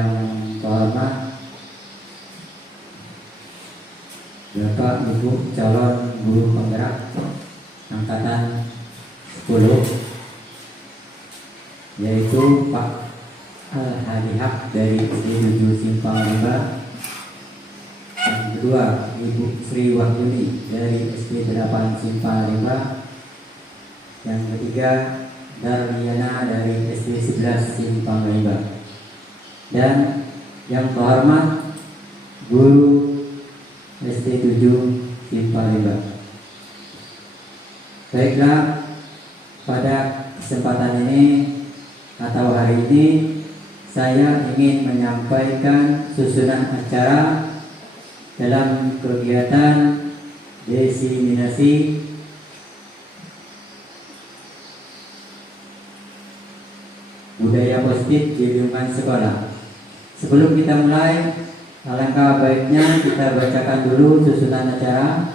yang terhormat Bapak Ibu calon guru penggerak angkatan 10, yaitu Pak Al-Hadihak dari SD 7 Simpang 5. Yang kedua, Ibu Sri Wahyuni dari SD 8 Simpang 5. Yang ketiga, Darliana dari SD 11 Simpang 5. Dan yang terhormat Guru SD 7 Simpang 5. Baiklah, pada kesempatan ini atau hari ini saya ingin menyampaikan susunan acara dalam kegiatan diseminasi budaya positif di lingkungan sekolah. Sebelum kita mulai, alangkah baiknya kita bacakan dulu susunan acara.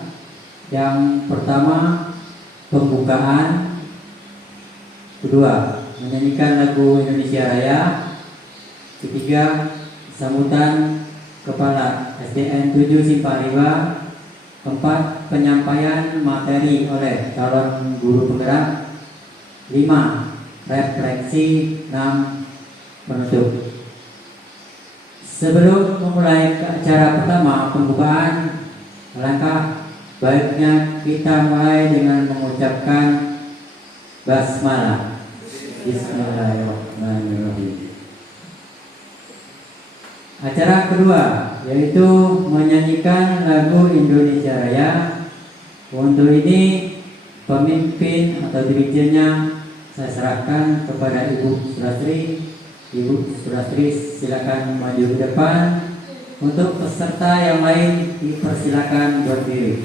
Yang pertama, pembukaan. Kedua, menyanyikan lagu Indonesia Raya. Ketiga, sambutan Kepala SDN 7 Simpang 5. Keempat, penyampaian materi oleh calon guru penggerak. 5, refleksi. 6, penutup. Sebelum memulai acara pertama, pembukaan, alangkah baiknya kita mulai dengan mengucapkan basmalah. Bismillahirrahmanirrahim. Acara kedua yaitu menyanyikan lagu Indonesia Raya. Untuk ini pemimpin atau dirijennya saya serahkan kepada Ibu Surastri. Ibu Surastri silakan maju ke depan. Untuk peserta yang lain dipersilakan berdiri.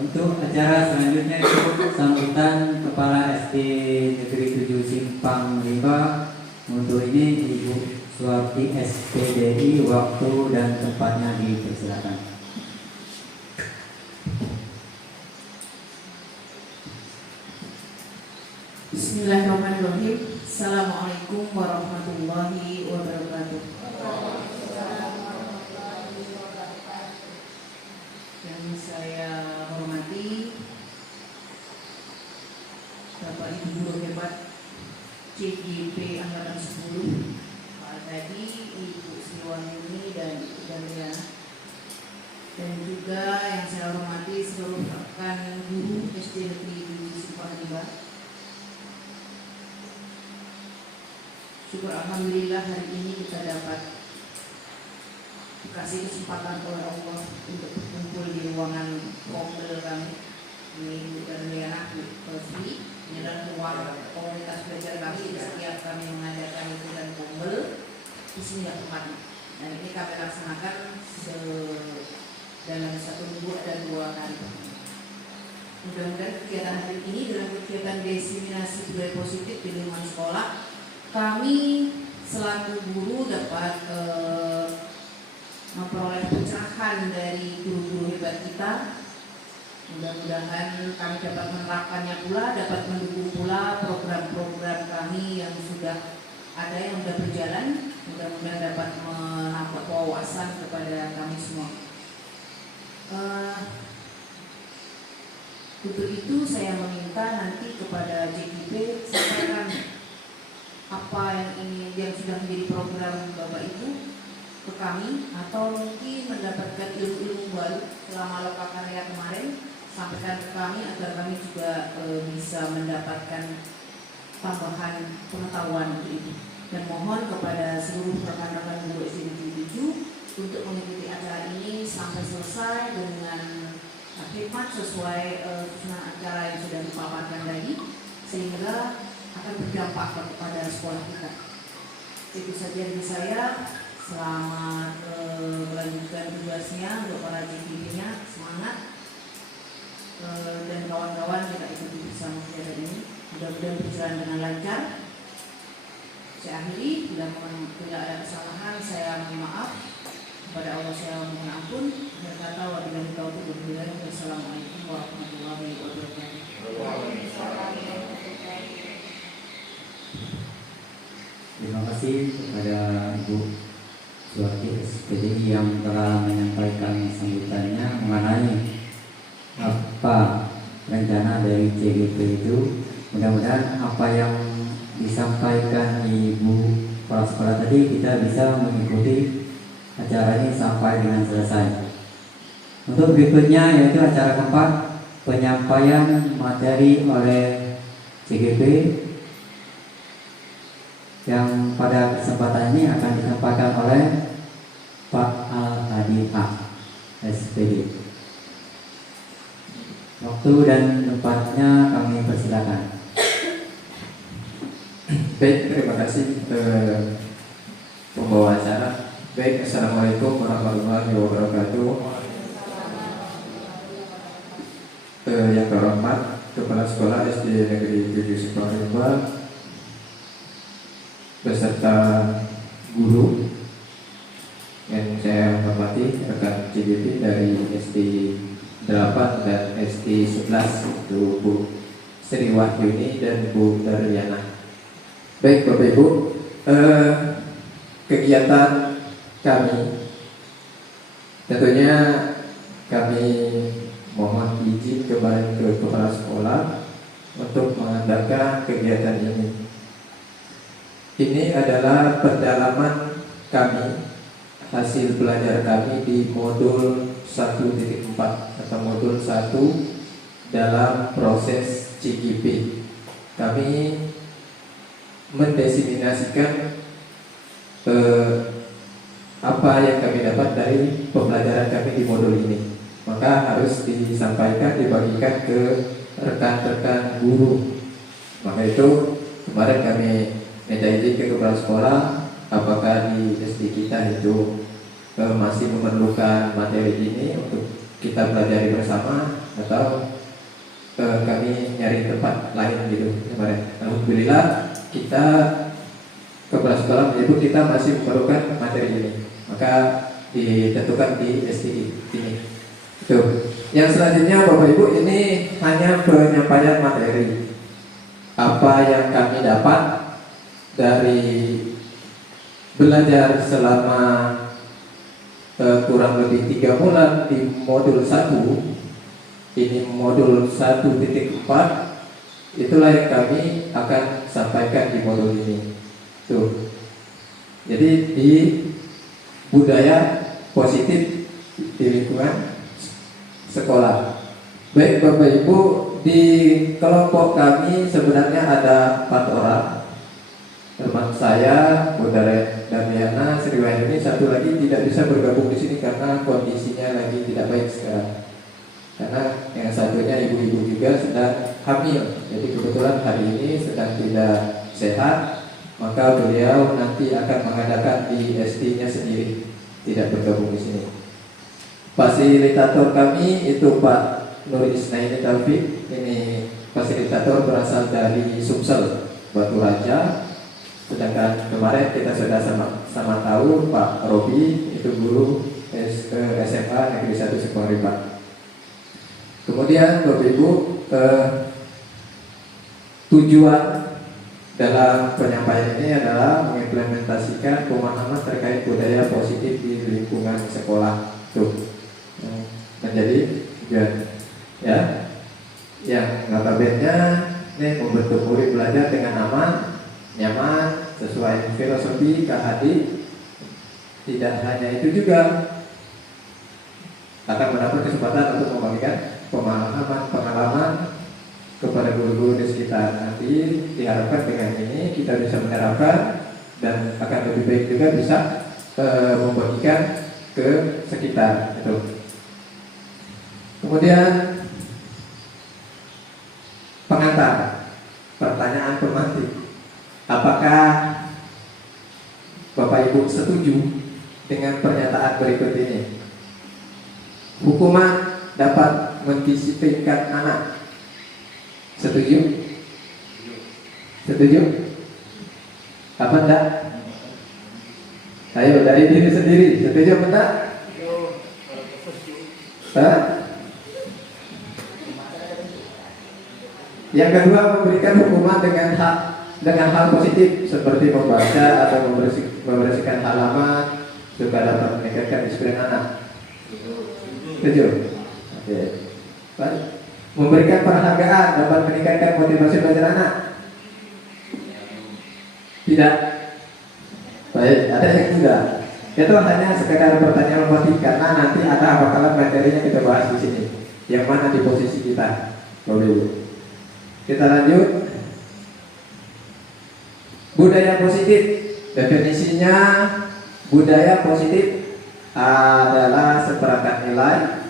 Untuk acara selanjutnya itu sambutan Kepala SD Negeri 7 Simpang 5. Untuk ini Ibu Suwarti SPDI, waktu dan tempatnya dipersilakan. Bismillahirrahmanirrahim. Assalamualaikum warahmatullahi wabarakatuh. Yang saya hormati Bapak Ibu guru hebat CGP Angkatan 10, Pak Tadi, Ibu dan juga yang saya hormati seluruh rekan guru SD Negeri 7 Simpang 5. Syukur alhamdulillah hari ini kita dapat dikasih kesempatan oleh Allah untuk berkumpul di ruangan komel kami. Ini bukan Liana Fitri, ini adalah ruang komunitas belajar kami. Setiap kami mengadakan bulan komel, di sini ada tempatnya. Dan ini kami laksanakan dalam 1 minggu ada 2 kali. Mudah-mudahan kegiatan hari ini dalam kegiatan diseminasi budaya positif di lingkungan sekolah, kami selaku guru dapat memperoleh pencerahan dari guru-guru hebat kita. Mudah-mudahan kami dapat menerapkannya pula, dapat mendukung pula program-program kami yang sudah ada, yang sudah berjalan. Mudah-mudahan dapat menambah wawasan kepada kami semua. Untuk itu saya meminta nanti kepada JKP sampaikan apa yang sudah menjadi program Bapak Ibu ke kami, atau mungkin mendapatkan ilmu-ilmu baru selama lokakarya kemarin, sampaikan ke kami agar kami juga bisa mendapatkan tambahan pengetahuan untuk itu. Dan mohon kepada seluruh rekan-rekan guru SD Negeri 7 untuk mengikuti acara ini sampai selesai dengan khidmat sesuai susunan acara yang sudah dipaparkan tadi, sehingga akan berdampak kepada sekolah kita. Itu saja dari saya. Selamat melanjutkan tugasnya untuk para JKP-nya, semangat, dan kawan-kawan kita ikuti bersama kegiatan ini. Mudah-mudahan berjalan dengan lancar. Saya akhiri, bila ada kesalahan saya mohon maaf, kepada Allah saya mohon ampun. Berkata wabillahi taufiq wal hidayah. Wassalamualaikum warahmatullahi wabarakatuh. Terima kasih kepada Ibu Suwati SPD yang telah menyampaikan sambutannya mengenai apa rencana dari CGP itu. Mudah-mudahan apa yang disampaikan Ibu kepala sekolah tadi kita bisa mengikuti acara ini sampai dengan selesai. Untuk berikutnya yaitu acara keempat, penyampaian materi oleh CGP yang pada kesempatan ini akan disampaikan oleh Pak Al-Hadi A, SPD. Waktu dan tempatnya kami persilakan. Baik, terima kasih pembawa acara. Baik, assalamualaikum warahmatullahi wabarakatuh. Yang terhormat Kepala Sekolah SD Negeri 7 Simpang 5 beserta guru yang saya hormati, rekan CGP dari SD 8 dan SD 11, itu Bu Sri Wahyuni dan Bu Daryana. Baik Bapak Ibu, kegiatan kami tentunya kami mohon izin kembali ke Kepala Sekolah untuk mengadakan kegiatan ini. Ini adalah pendalaman kami, hasil belajar kami di modul 1.4 atau modul 1 dalam proses CGP. Kami mendiseminasikan apa yang kami dapat dari pembelajaran kami di modul ini. Maka harus disampaikan, dibagikan ke rekan-rekan guru. Maka itu kemarin kami minta izin ke kepala sekolah, apakah di SD kita itu masih memerlukan materi ini untuk kita pelajari bersama, atau kami nyari tempat lain gitu kemarin. Alhamdulillah kita kepala sekolah menyebut kita masih memerlukan materi ini, maka ditentukan di SD ini. Tuh. Yang selanjutnya Bapak Ibu, ini hanya penyampaian materi apa yang kami dapat dari belajar selama kurang lebih 3 bulan di modul 1. Ini modul 1.4. Itulah yang kami akan sampaikan di modul ini. Tuh. Jadi di budaya positif di lingkungan sekolah. Baik Bapak Ibu, di kelompok kami sebenarnya ada 4 orang. Teman saya, Saudara Damiana, Sriwayuni, satu lagi tidak bisa bergabung di sini karena kondisinya lagi tidak baik sekarang. Karena yang satunya ibu-ibu juga sedang hamil, jadi kebetulan hari ini sedang tidak sehat, maka beliau nanti akan mengadakan di SD-nya sendiri, tidak bergabung di sini. Fasilitator kami itu Pak Nur Isnaini Taufik, ini fasilitator berasal dari Sumsel, Batu Raja. Sedangkan kemarin kita sudah sama tahu Pak Robi itu guru SMA Negeri 1 Sekolah. Kemudian Bapak Ibu, tujuan dalam penyampaian ini adalah mengimplementasikan pemahaman terkait budaya positif di lingkungan sekolah. Tuh, menjadi tujuan ya, yang notabene ini membentuk murid belajar dengan aman, nyaman, sesuai filosofi KHD. Tidak hanya itu juga akan mendapat kesempatan untuk membagikan pengalaman kepada guru-guru di sekitar. Nanti diharapkan dengan ini kita bisa menerapkan dan akan lebih baik juga bisa membagikan ke sekitar itu. Kemudian pengantar, pertanyaan pemantik. Apakah Bapak Ibu setuju dengan pernyataan berikut ini? Hukuman dapat mendisiplinkan anak. Setuju? Setuju? Apa enggak? Ayo dari diri sendiri, setuju apa enggak? Yang kedua, memberikan hukuman dengan hal positif seperti membaca atau membersihkan halaman juga dapat meningkatkan disiplin anak. Setuju? Oke. Baik. Memberikan penghargaan dapat meningkatkan motivasi belajar anak. Tidak. Baik, ada yang tidak. Itu hanya sekedar pertanyaan motif karena nanti ada bakalan materinya kita bahas di sini. Yang mana di posisi kita, Bapak Ibu. Kita lanjut. Budaya positif. Definisinya, budaya positif adalah seperangkat nilai,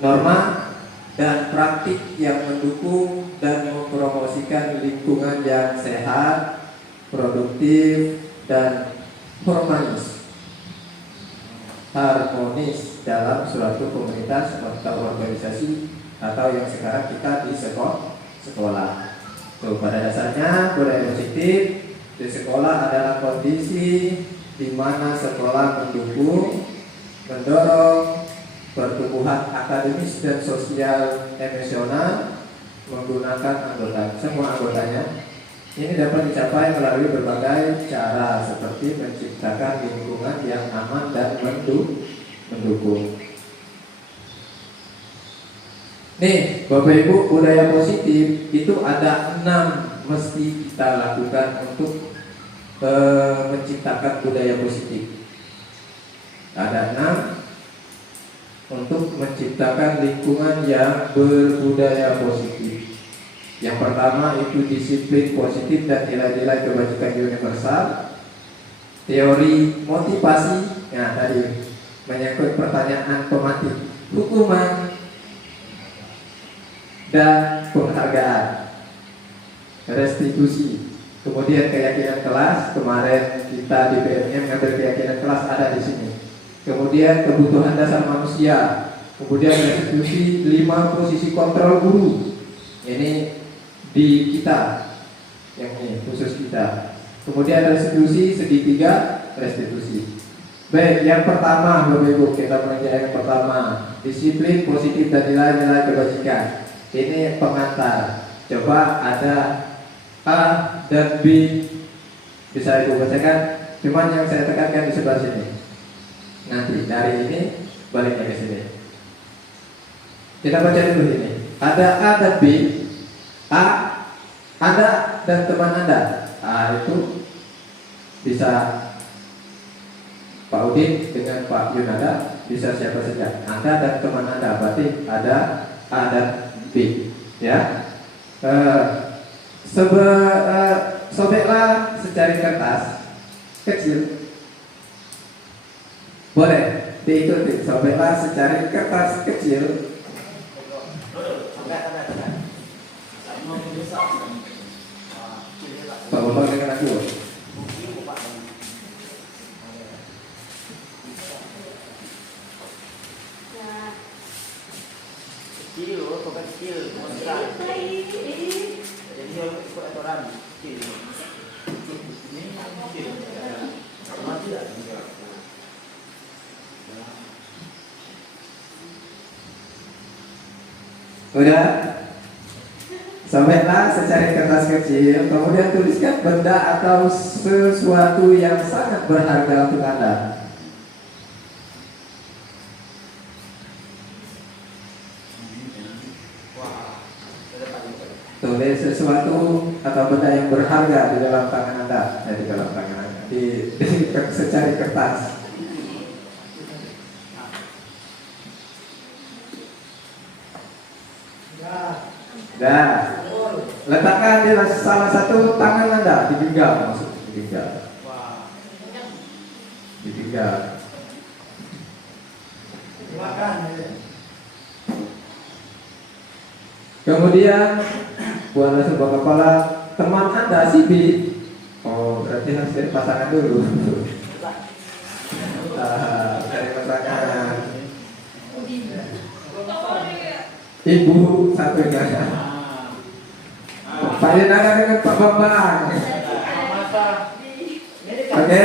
norma, dan praktik yang mendukung dan mempromosikan lingkungan yang sehat, produktif, dan harmonis dalam suatu komunitas atau organisasi atau yang sekarang kita di sekolah. Tuh, pada dasarnya budaya positif di sekolah adalah kondisi di mana sekolah mendukung, mendorong pertumbuhan akademis dan sosial emosional menggunakan semua anggotanya. Ini dapat dicapai melalui berbagai cara seperti menciptakan lingkungan yang aman dan mendukung. Nih, Bapak Ibu, budaya positif itu ada 6 mesti kita lakukan untuk menciptakan budaya positif. Ada 6 untuk menciptakan lingkungan yang berbudaya positif. Yang pertama itu disiplin positif dan nilai-nilai kebajikan universal. Teori motivasi, nah tadi menyangkut pertanyaan pematik, hukuman dan penghargaan, restitusi. Kemudian keyakinan kelas, kemarin kita di PMM mengambil keyakinan kelas ada di sini. Kemudian kebutuhan dasar manusia. Kemudian restitusi 5 posisi kontrol guru. Ini di kita, yang ini khusus kita. Kemudian restitusi segitiga restitusi. Baik, yang pertama Bapak Ibu, kita mulai yang pertama, disiplin positif dan nilai-nilai kebajikan. Ini pengantar. Coba ada A dan B, bisa Ibu bacakan. Cuman yang saya tekankan di sebelah sini. Nanti dari ini baliknya ke sini. Kita baca dulu ini. Ada A dan B. A, Anda dan teman Anda. Itu bisa Pak Udin dengan Pak Yunada bisa siapa saja. Anda dan teman Anda, berarti ada A dan B. Ya, sobeklah secari kertas kecil. Boleh diikuti. Sobeklah secari kertas kecil. Pak Bapak dengan aku. Kecil, bukan kecil, bukan besar. Jadi ikut aturan kecil. Ini kecil. Sama tidak? Udah? Sobeklah secari kertas kecil, kemudian tuliskan benda atau sesuatu yang sangat berharga untuk Anda. Tulis sesuatu atau benda yang berharga di dalam tangan Anda, di dalam tangan Anda, di secari kertas. Dah, letakkan di salah satu tangan Anda, di genggam, maksud di genggam, di genggam. Kemudian buatlah sebuah kepala teman Anda si B. Oh, berarti harus dari pasangan dulu. Dari pasangan. Ibu satunya. Pak Yenara dengan Pak Bambang. Oke.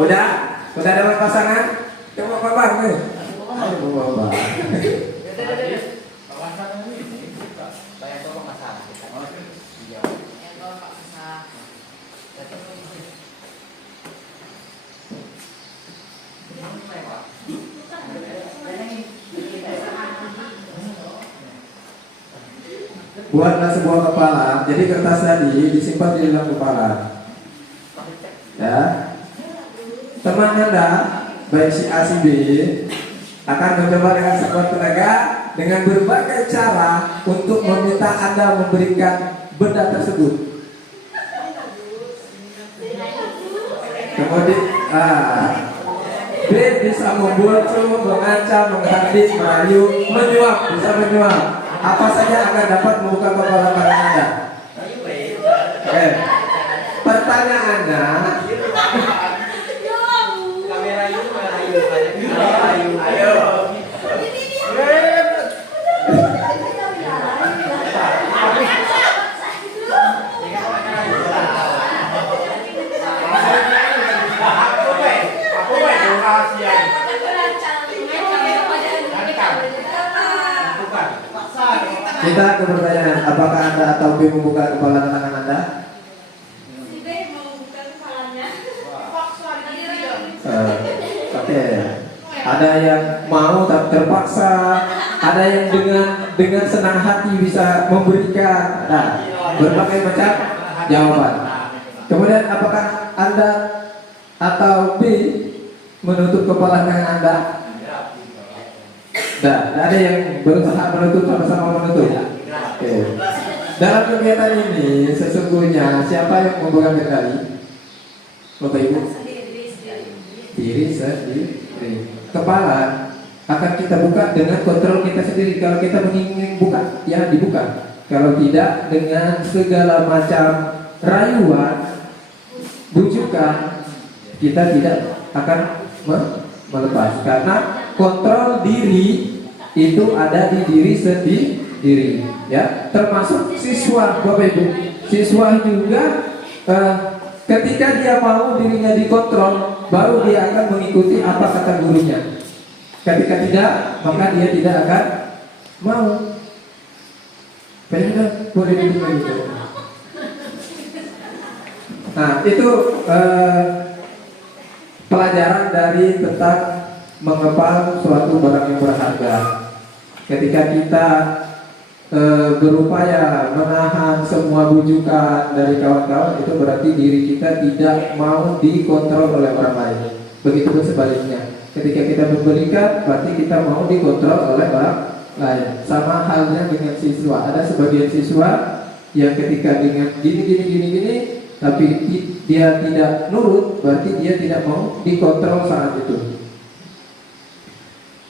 Udah dapat pasangan? Coba Pak Bambang nih. Ayo Pak Bambang. Buatlah sebuah kepala. Jadi kertas tadi disimpan di dalam kepala. Ya. Teman Anda, baik si A si B, akan mencoba dengan sekuat tenaga dengan berbagai cara untuk meminta Anda memberikan benda tersebut. Kemudian B bisa membucu, mengancam, menghabis, merayu, menyuap, bisa menyuap. Apa saja akan dapat membuka kepala tangan Anda. Oke. Pertanyaannya, kita ke pertanyaan, apakah Anda atau B membuka kepala tangan Anda? Oke. Ada yang mau tak terpaksa, ada yang dengan senang hati bisa memberikan. Nah, berbagai macam jawaban. Kemudian apakah Anda atau B menutup kepala tangan Anda? Nah, ada yang berusaha menutup, sama-sama menutup. Oke. Dalam kegiatan ini sesungguhnya siapa yang membuka kendali? Bapak Ibu? Diri sendiri. Kepala akan kita buka dengan kontrol kita sendiri. Kalau kita ingin buka, ya dibuka. Kalau tidak, dengan segala macam rayuan, bujukan, kita tidak akan melepas. Karena kontrol diri itu ada di diri sendiri, ya. Termasuk siswa, Bapak Ibu. Siswa juga ketika dia mau dirinya dikontrol, baru dia akan mengikuti apa kata gurunya. Ketika tidak, maka dia tidak akan mau. Benar, boleh duduk lagi. Nah, itu pelajaran dari tentang mengepal suatu barang yang berharga. Ketika kita berupaya menahan semua bujukan dari kawan-kawan, itu berarti diri kita tidak mau dikontrol oleh orang lain. Begitupun sebaliknya, Ketika kita memberikan, berarti kita mau dikontrol oleh orang lain. Sama halnya dengan siswa. Ada sebagian siswa yang ketika dengan gini, tapi dia tidak nurut, berarti dia tidak mau dikontrol saat itu.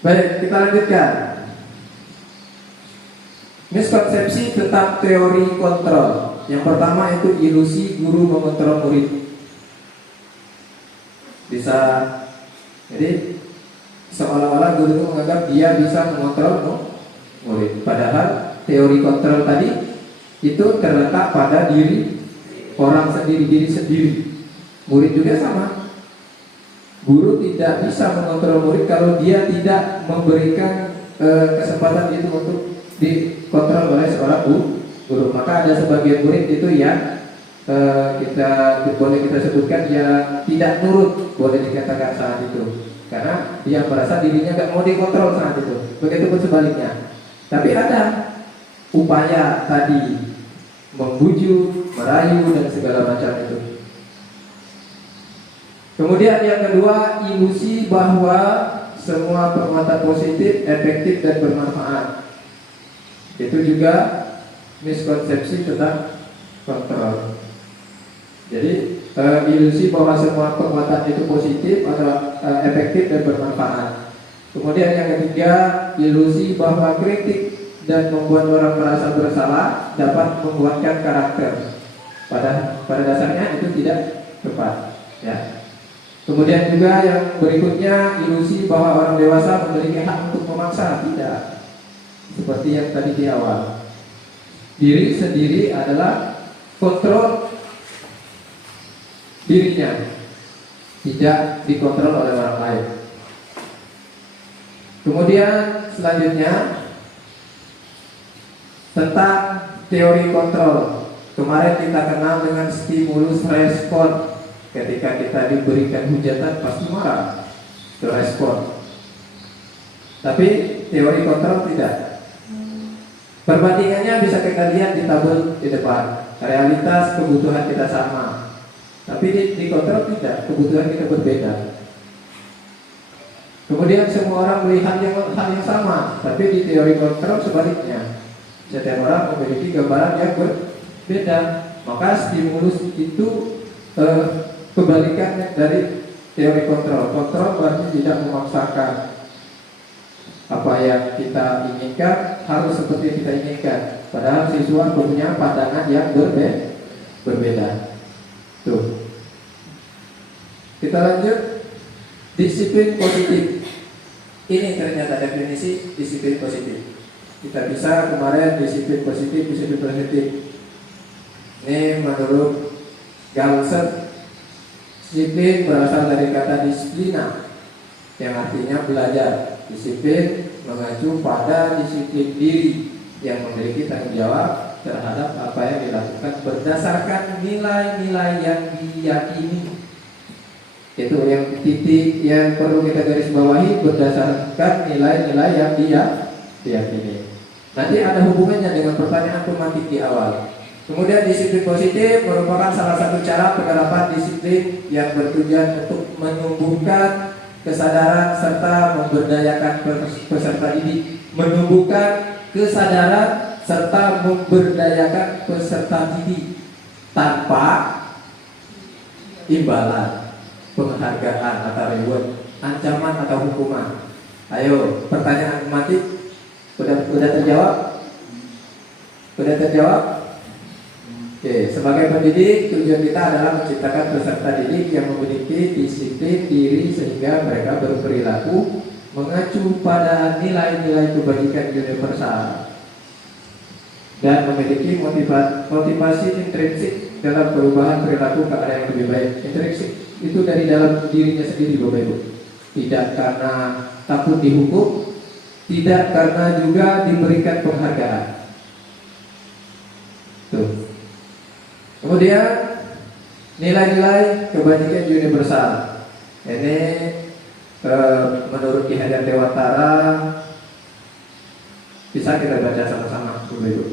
Baik, kita lanjutkan. Miskonsepsi tentang teori kontrol. Yang pertama itu ilusi guru mengontrol murid. Bisa, jadi seolah-olah guru itu menganggap dia bisa mengontrol murid. Padahal teori kontrol tadi itu terletak pada diri orang sendiri, diri sendiri. Murid juga sama. Guru tidak bisa mengontrol murid kalau dia tidak memberikan kesempatan itu untuk dikontrol oleh seorang guru. Maka ada sebagian murid itu yang boleh kita sebutkan yang tidak nurut, boleh dikatakan saat itu, karena dia merasa dirinya nggak mau dikontrol saat itu. Begitupun sebaliknya. Tapi ada upaya tadi membujuk, merayu dan segala macam itu. Kemudian yang kedua, ilusi bahwa semua perbuatan positif, efektif dan bermanfaat. Itu juga miskonsepsi tentang kontrol. Jadi ilusi bahwa semua perbuatan itu positif atau efektif dan bermanfaat. Kemudian yang ketiga, ilusi bahwa kritik dan membuat orang merasa bersalah dapat menguatkan karakter. Pada dasarnya itu tidak tepat, ya. Kemudian juga yang berikutnya, ilusi bahwa orang dewasa memiliki hak untuk memaksa. Tidak. Seperti yang tadi di awal, diri sendiri adalah kontrol dirinya, tidak dikontrol oleh orang lain. Kemudian selanjutnya tentang teori kontrol. Kemarin kita kenal dengan stimulus respon. Ketika kita diberikan hujatan pasti marah, itu respon. Tapi teori kontrol tidak. Perbandingannya bisa kita lihat di tabel di depan. Realitas kebutuhan kita sama, tapi di kontrol tidak, kebutuhan kita berbeda. Kemudian semua orang melihat hal yang sama, tapi di teori kontrol sebaliknya. Setiap orang memiliki gambaran yang berbeda. Maka stimulus itu kebalikannya dari teori kontrol. Kontrol berarti tidak memaksakan. Apa yang kita inginkan harus seperti yang kita inginkan. Padahal siswa punya pandangan yang berbeda. Tuh. Kita lanjut. Disiplin positif. Ini ternyata definisi disiplin positif. Kita bisa kemarin disiplin positif. Ini menurut Galsen, disiplin berasal dari kata disiplina, yang artinya belajar. Disiplin mengacu pada disiplin diri yang memiliki tanggung jawab terhadap apa yang dilakukan berdasarkan nilai-nilai yang diyakini. Itu yang titik yang perlu kita garis bawahi, berdasarkan nilai-nilai yang diyakini. Nanti ada hubungannya dengan pertanyaan pemantik di awal. Kemudian disiplin positif merupakan salah satu cara penerapan disiplin yang bertujuan untuk menumbuhkan kesadaran serta memberdayakan peserta didik. Menumbuhkan kesadaran serta memberdayakan peserta didik tanpa imbalan, penghargaan atau reward, ancaman atau hukuman. Ayo, pertanyaan mati udah terjawab? Udah terjawab? Oke, sebagai pendidik tujuan kita adalah menciptakan peserta didik yang memiliki disiplin diri sehingga mereka berperilaku mengacu pada nilai-nilai kebaikan universal dan memiliki motivasi intrinsik dalam perubahan perilaku ke arah yang lebih baik. Intrinsik itu dari dalam dirinya sendiri, Bapak Ibu. Tidak karena takut dihukum, tidak karena juga diberikan penghargaan. Tuh. Kemudian nilai-nilai kebajikan universal. Ini menurut Ki Hajar Dewantara, bisa kita baca sama-sama, Bapak Ibu.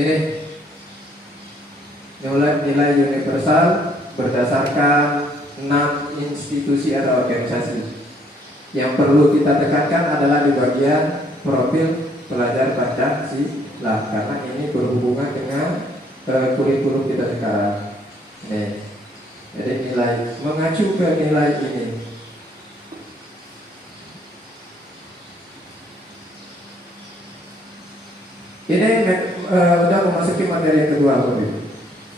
Ini nilai universal berdasarkan 6 institusi atau organisasi. Yang perlu kita tekankan adalah di bagian profil pelajar Pancasila, karena ini berhubungan dengan kurikulum kita sekarang. Nih, jadi nilai mengacu ke nilai ini. Ini udah memasuki materi kedua,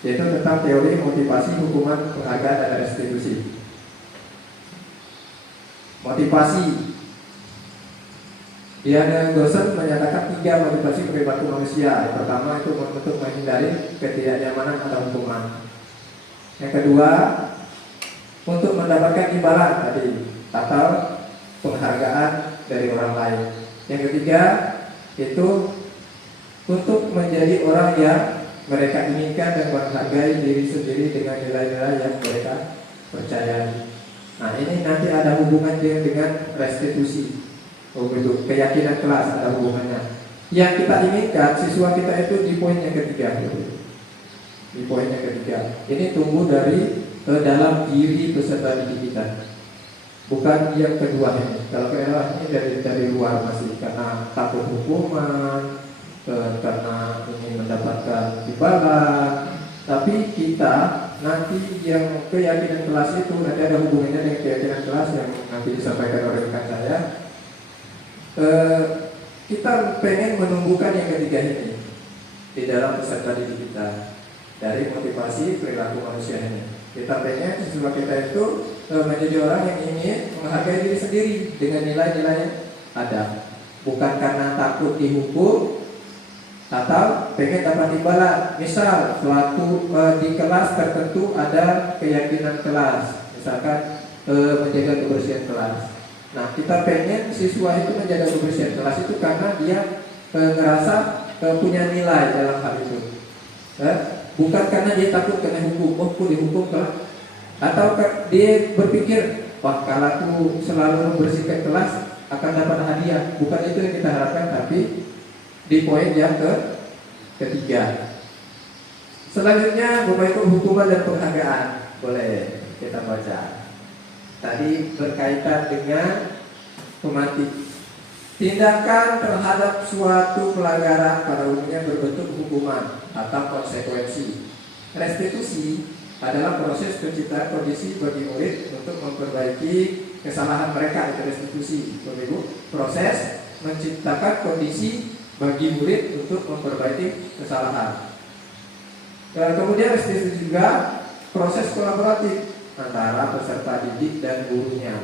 yaitu tentang teori motivasi, hukuman, penghargaan, dan restitusi. Motivasi. Diana Gosen menyatakan 3 motivasi perilaku manusia. Yang pertama itu untuk menghindari ketidaknyamanan atau hukuman. Yang kedua, untuk mendapatkan imbalan tadi atau penghargaan dari orang lain. Yang ketiga, itu untuk menjadi orang yang mereka inginkan dan menghargai diri sendiri dengan nilai-nilai yang mereka percayai. Nah, ini nanti ada hubungannya dengan restitusi. Oh begitu, keyakinan kelas ada hubungannya. Yang kita inginkan siswa kita itu di poin yang ketiga. Di poin yang ketiga, ini tumbuh dari dalam diri peserta didik kita. Bukan yang kedua ini. Kalau kedua ini dari luar masih karena takut hukuman, karena ingin mendapatkan imbalan. Tapi kita nanti yang keyakinan kelas itu nanti ada hubungannya dengan keyakinan kelas yang nanti disampaikan oleh rekan saya. Kita pengen menumbuhkan yang ketiga ini di dalam peserta didik kita dari motivasi perilaku manusia ini. Kita pengen siswa kita itu menjadi orang yang ingin menghargai diri sendiri dengan nilai-nilai yang ada, bukan karena takut dihukum atau pengen dapat imbalan. Misal suatu di kelas tertentu ada keyakinan kelas, misalkan menjaga kebersihan kelas. Nah, kita pengen siswa itu menjaga kebersihan kelas itu karena dia ngerasa punya nilai dalam hal itu, bukan karena dia takut kena hukum. Oh, aku dihukum kelas, atau dia berpikir, wah kalau aku selalu membersihkan kelas akan dapat hadiah. Bukan itu yang kita harapkan, tapi di poin yang ketiga. Selanjutnya, Bapak Ibu, hukuman dan penghargaan. Boleh kita baca. Tadi berkaitan dengan pemati. Tindakan terhadap suatu pelanggaran pada umumnya berbentuk hukuman atau konsekuensi. Restitusi adalah proses penciptaan kondisi bagi murid untuk memperbaiki kesalahan mereka. Itu restitusi, Bapak Ibu. Proses menciptakan kondisi bagi murid untuk memperbaiki kesalahan. Dan kemudian restitusi juga proses kolaboratif antara peserta didik dan gurunya,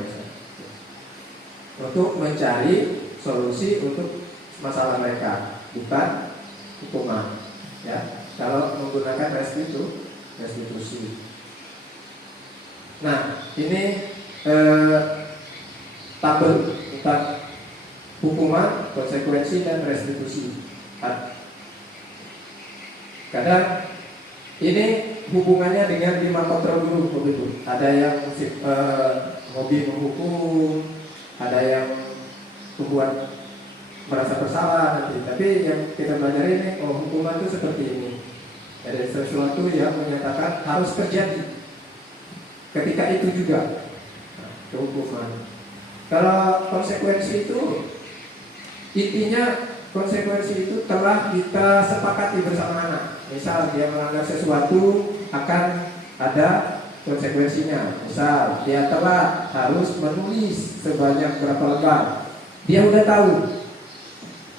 untuk mencari solusi untuk masalah mereka, bukan hukuman. Ya, kalau menggunakan restitusi. Nah, ini tabel tentang hukuman, konsekuensi, dan restitusi. Kadang ini hubungannya dengan 5 kontrol guru begitu. Ada yang hobi menghukum, ada yang membuat merasa bersalah nanti. Tapi yang kita belajar ini, hukuman itu seperti ini. Ada sesuatu yang menyatakan harus terjadi ketika itu juga. Nah, itu hukuman. Kalau konsekuensi itu intinya, konsekuensi itu telah kita sepakati bersama anak. Misal dia melanggar sesuatu akan ada konsekuensinya. Misal dia telah harus menulis sebanyak berapa lembar. Dia udah tahu.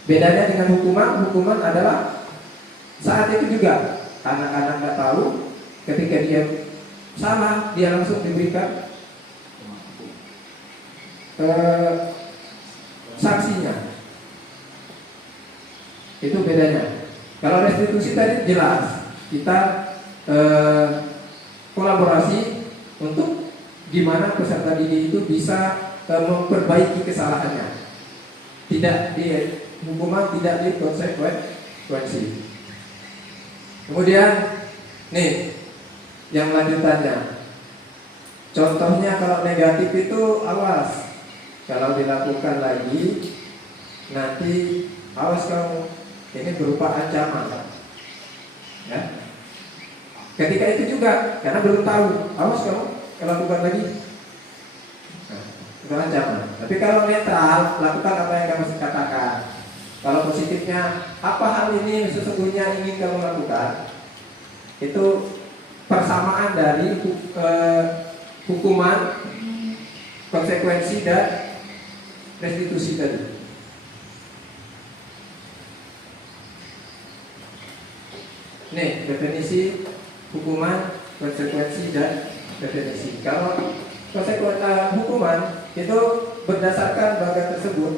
Bedanya dengan hukuman adalah saat itu juga anak-anak nggak tahu. Ketika dia salah, dia langsung diberikan sanksinya. Itu bedanya. Kalau restitusi tadi jelas, kita kolaborasi untuk gimana peserta didik itu bisa memperbaiki kesalahannya. Tidak di hukuman, tidak di konsekuensi. Kemudian nih yang lanjutannya. Contohnya kalau negatif itu awas. Kalau dilakukan lagi nanti awas kamu. Ini berupa ancaman. Ya. Ketika itu juga, karena belum tahu, awas kamu lakukan lagi, nah, itu ancaman. Tapi kalau netral, lakukan apa yang kamu katakan. Kalau positifnya, apa hal ini sesungguhnya ingin kamu lakukan, itu persamaan dari hukuman, konsekuensi dan restitusi tadi. Nih, definisi hukuman, konsekuensi dan definisi. Kalau konsekuensi hukuman itu berdasarkan bagian tersebut,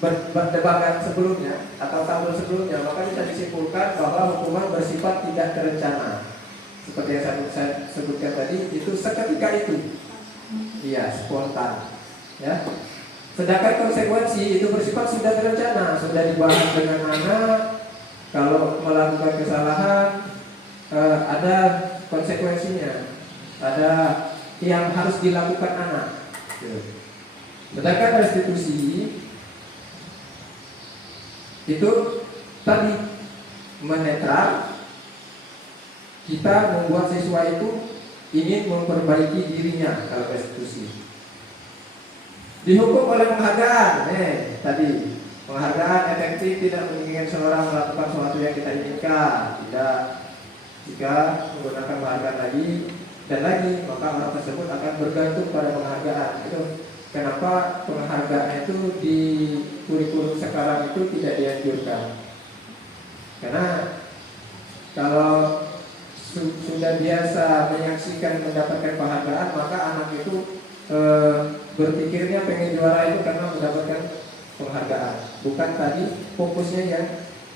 berdebat sebelumnya atau tabel sebelumnya, maka bisa disimpulkan bahwa hukuman bersifat tidak terencana. Seperti yang saya sebutkan tadi, itu seketika itu, iya, spontan, ya. Sedangkan konsekuensi itu bersifat sudah terencana, sudah dibahas dengan anak. Kalau melakukan kesalahan, ada konsekuensinya, ada yang harus dilakukan anak. Sedangkan restitusi itu tadi menetral, kita membuat siswa itu ingin memperbaiki dirinya. Kalau restitusi dihukum oleh penghargaan, tadi penghargaan efektif tidak menginginkan seorang melakukan sesuatu yang kita inginkan. Tidak. Jika menggunakan penghargaan lagi dan lagi, maka orang tersebut akan bergantung pada penghargaan. Itu kenapa penghargaan itu di kurikulum sekarang itu tidak dianjurkan. Karena kalau sudah biasa menyaksikan mendapatkan penghargaan, maka anak itu berpikirnya pengen juara itu karena mendapatkan penghargaan. Bukan tadi fokusnya yang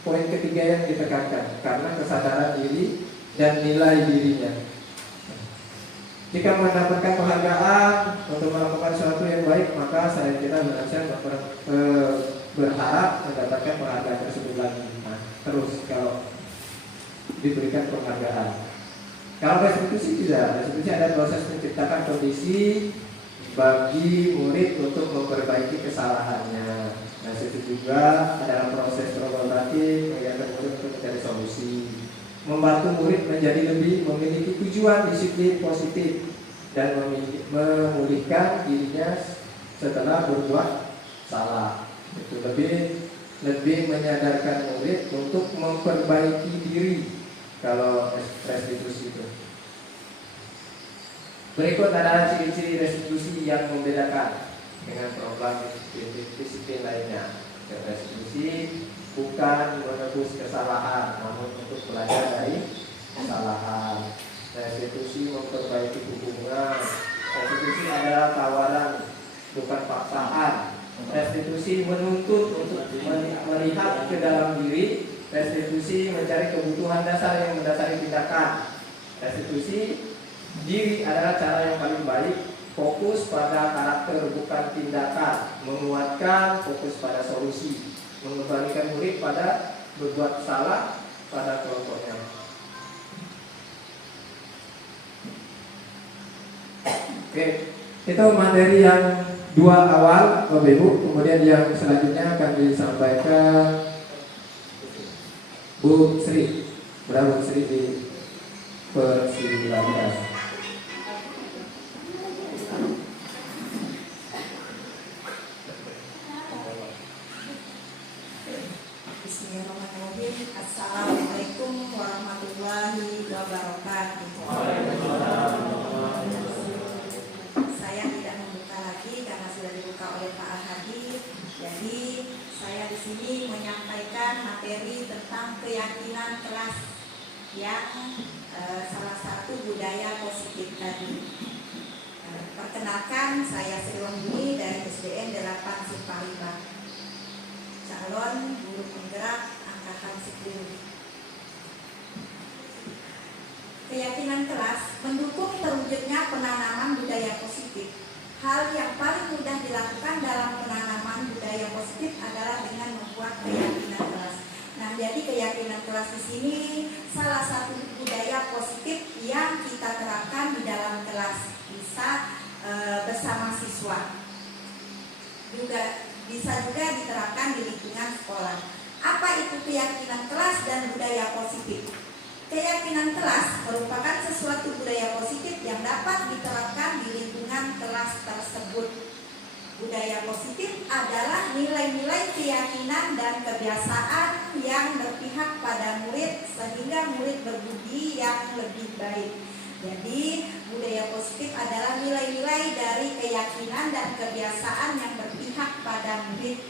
poin ketiga yang ditekankan, karena kesadaran diri dan nilai dirinya. Jika mendapatkan penghargaan untuk melakukan sesuatu yang baik, maka saya kira berharap mendapatkan penghargaan tersebut lagi. Nah, terus kalau diberikan penghargaan. Kalau restitusi tidak, restitusi ada proses menciptakan kondisi bagi murid untuk memperbaiki kesalahannya. Nah, itu juga adalah proses kolaboratif mengingatkan murid untuk mencari solusi, membantu murid menjadi lebih memiliki tujuan disiplin positif dan memulihkan dirinya setelah berbuat salah. Itu lebih menyadarkan murid untuk memperbaiki diri kalau restitusi itu. Berikut adalah ciri-ciri restitusi yang membedakan dengan program disiplin lainnya. Restitusi bukan menebus kesalahan, namun untuk belajar dari kesalahan. Restitusi memperbaiki hubungan. Restitusi adalah tawaran, bukan paksaan. Restitusi menuntut untuk melihat ke dalam diri. Restitusi mencari kebutuhan dasar yang mendasari tindakan. Restitusi diri adalah cara yang paling baik. Fokus pada karakter bukan tindakan. Menguatkan, fokus pada solusi. Mengembalikan murid pada berbuat salah pada kelompoknya. Oke, itu materi yang dua awal, Bapak Ibu. Kemudian yang selanjutnya akan disampaikan Bu Sri. Berapa Bu Sri di persilakan. Bismillahirrahmanirrahim. Assalamualaikum warahmatullahi wabarakatuh. Saya tidak membuka lagi karena sudah dibuka oleh Pak Al-Hadi. Jadi saya di sini menyampaikan materi tentang keyakinan kelas yang salah satu budaya positif tadi. Perkenalkan, saya Sri Wahyuni dari SDN 8 Simpang 5. Calon guru penggerak angkatan 10. Keyakinan kelas mendukung terwujudnya penanaman budaya positif. Hal yang paling mudah dilakukan dalam penanaman budaya positif adalah dengan membuat keyakinan kelas. Nah, jadi keyakinan kelas di sini salah satu budaya positif yang kita terapkan di dalam kelas, bisa bersama siswa. Bisa juga diterapkan di lingkungan sekolah. Apa itu keyakinan kelas dan budaya positif? keyakinan kelas merupakan sesuatu budaya positif yang dapat diterapkan di lingkungan kelas tersebut. Budaya positif adalah nilai-nilai keyakinan dan kebiasaan yang berpihak pada murid sehingga murid berbudi yang lebih baik. Jadi, budaya positif adalah nilai-nilai dari keyakinan dan kebiasaan yang berpihak pada murid.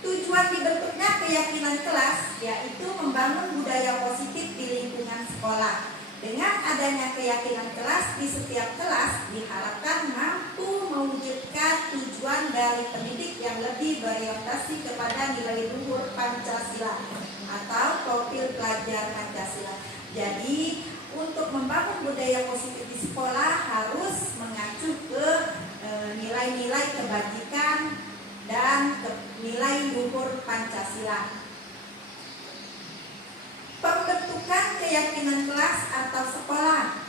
Tujuan dibentuknya keyakinan kelas yaitu membangun budaya positif di lingkungan sekolah. Dengan adanya keyakinan kelas di setiap kelas diharapkan mampu mewujudkan tujuan dari pendidik yang lebih berorientasi kepada nilai luhur Pancasila atau profil pelajar Pancasila. Jadi untuk membangun budaya positif di sekolah harus mengacu ke nilai-nilai kebajikan dan nilai luhur Pancasila. Pembentukan keyakinan kelas atau sekolah.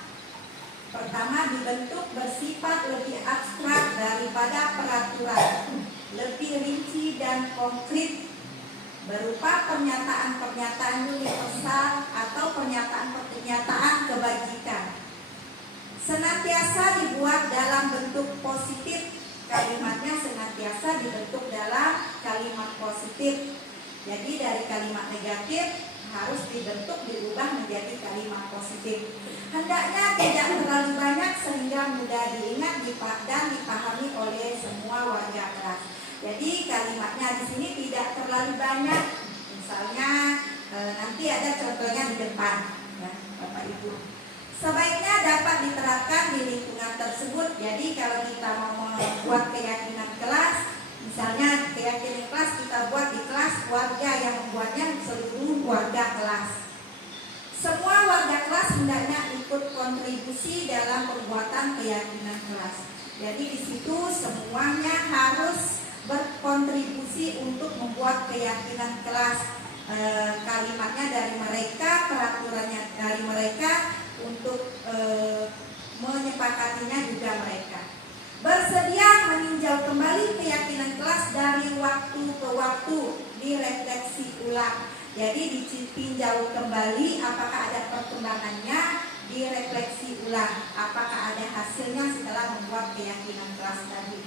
Pertama, dibentuk bersifat lebih abstrak daripada peraturan, lebih rinci dan konkret, berupa pernyataan-pernyataan universal atau pernyataan-pernyataan kebajikan. Senantiasa dibuat dalam bentuk positif, kalimatnya senantiasa dibentuk dalam kalimat positif. Jadi dari kalimat negatif harus dibentuk diubah menjadi kalimat positif. Hendaknya tidak terlalu banyak sehingga mudah diingat dan dipahami oleh semua warga kelas. Jadi kalimatnya di sini tidak terlalu banyak. Misalnya nanti ada contohnya di depan, ya, Bapak Ibu. Sebaiknya dapat diterapkan di lingkungan tersebut. Jadi kalau kita mau membuat keyakinan kelas, misalnya keyakinan kelas kita buat di kelas, warga yang membuatnya seluruh warga kelas. Semua warga kelas hendaknya ikut kontribusi dalam pembuatan keyakinan kelas. Jadi di situ semuanya harus berkontribusi untuk membuat keyakinan kelas. Kalimatnya dari mereka, peraturannya dari mereka, untuk menyepakatinya juga mereka. Bersedia meninjau kembali keyakinan kelas dari waktu ke waktu, direfleksi ulang. Jadi ditinjau kembali apakah ada perkembangannya, direfleksi ulang apakah ada hasilnya setelah membuat keyakinan kelas tadi.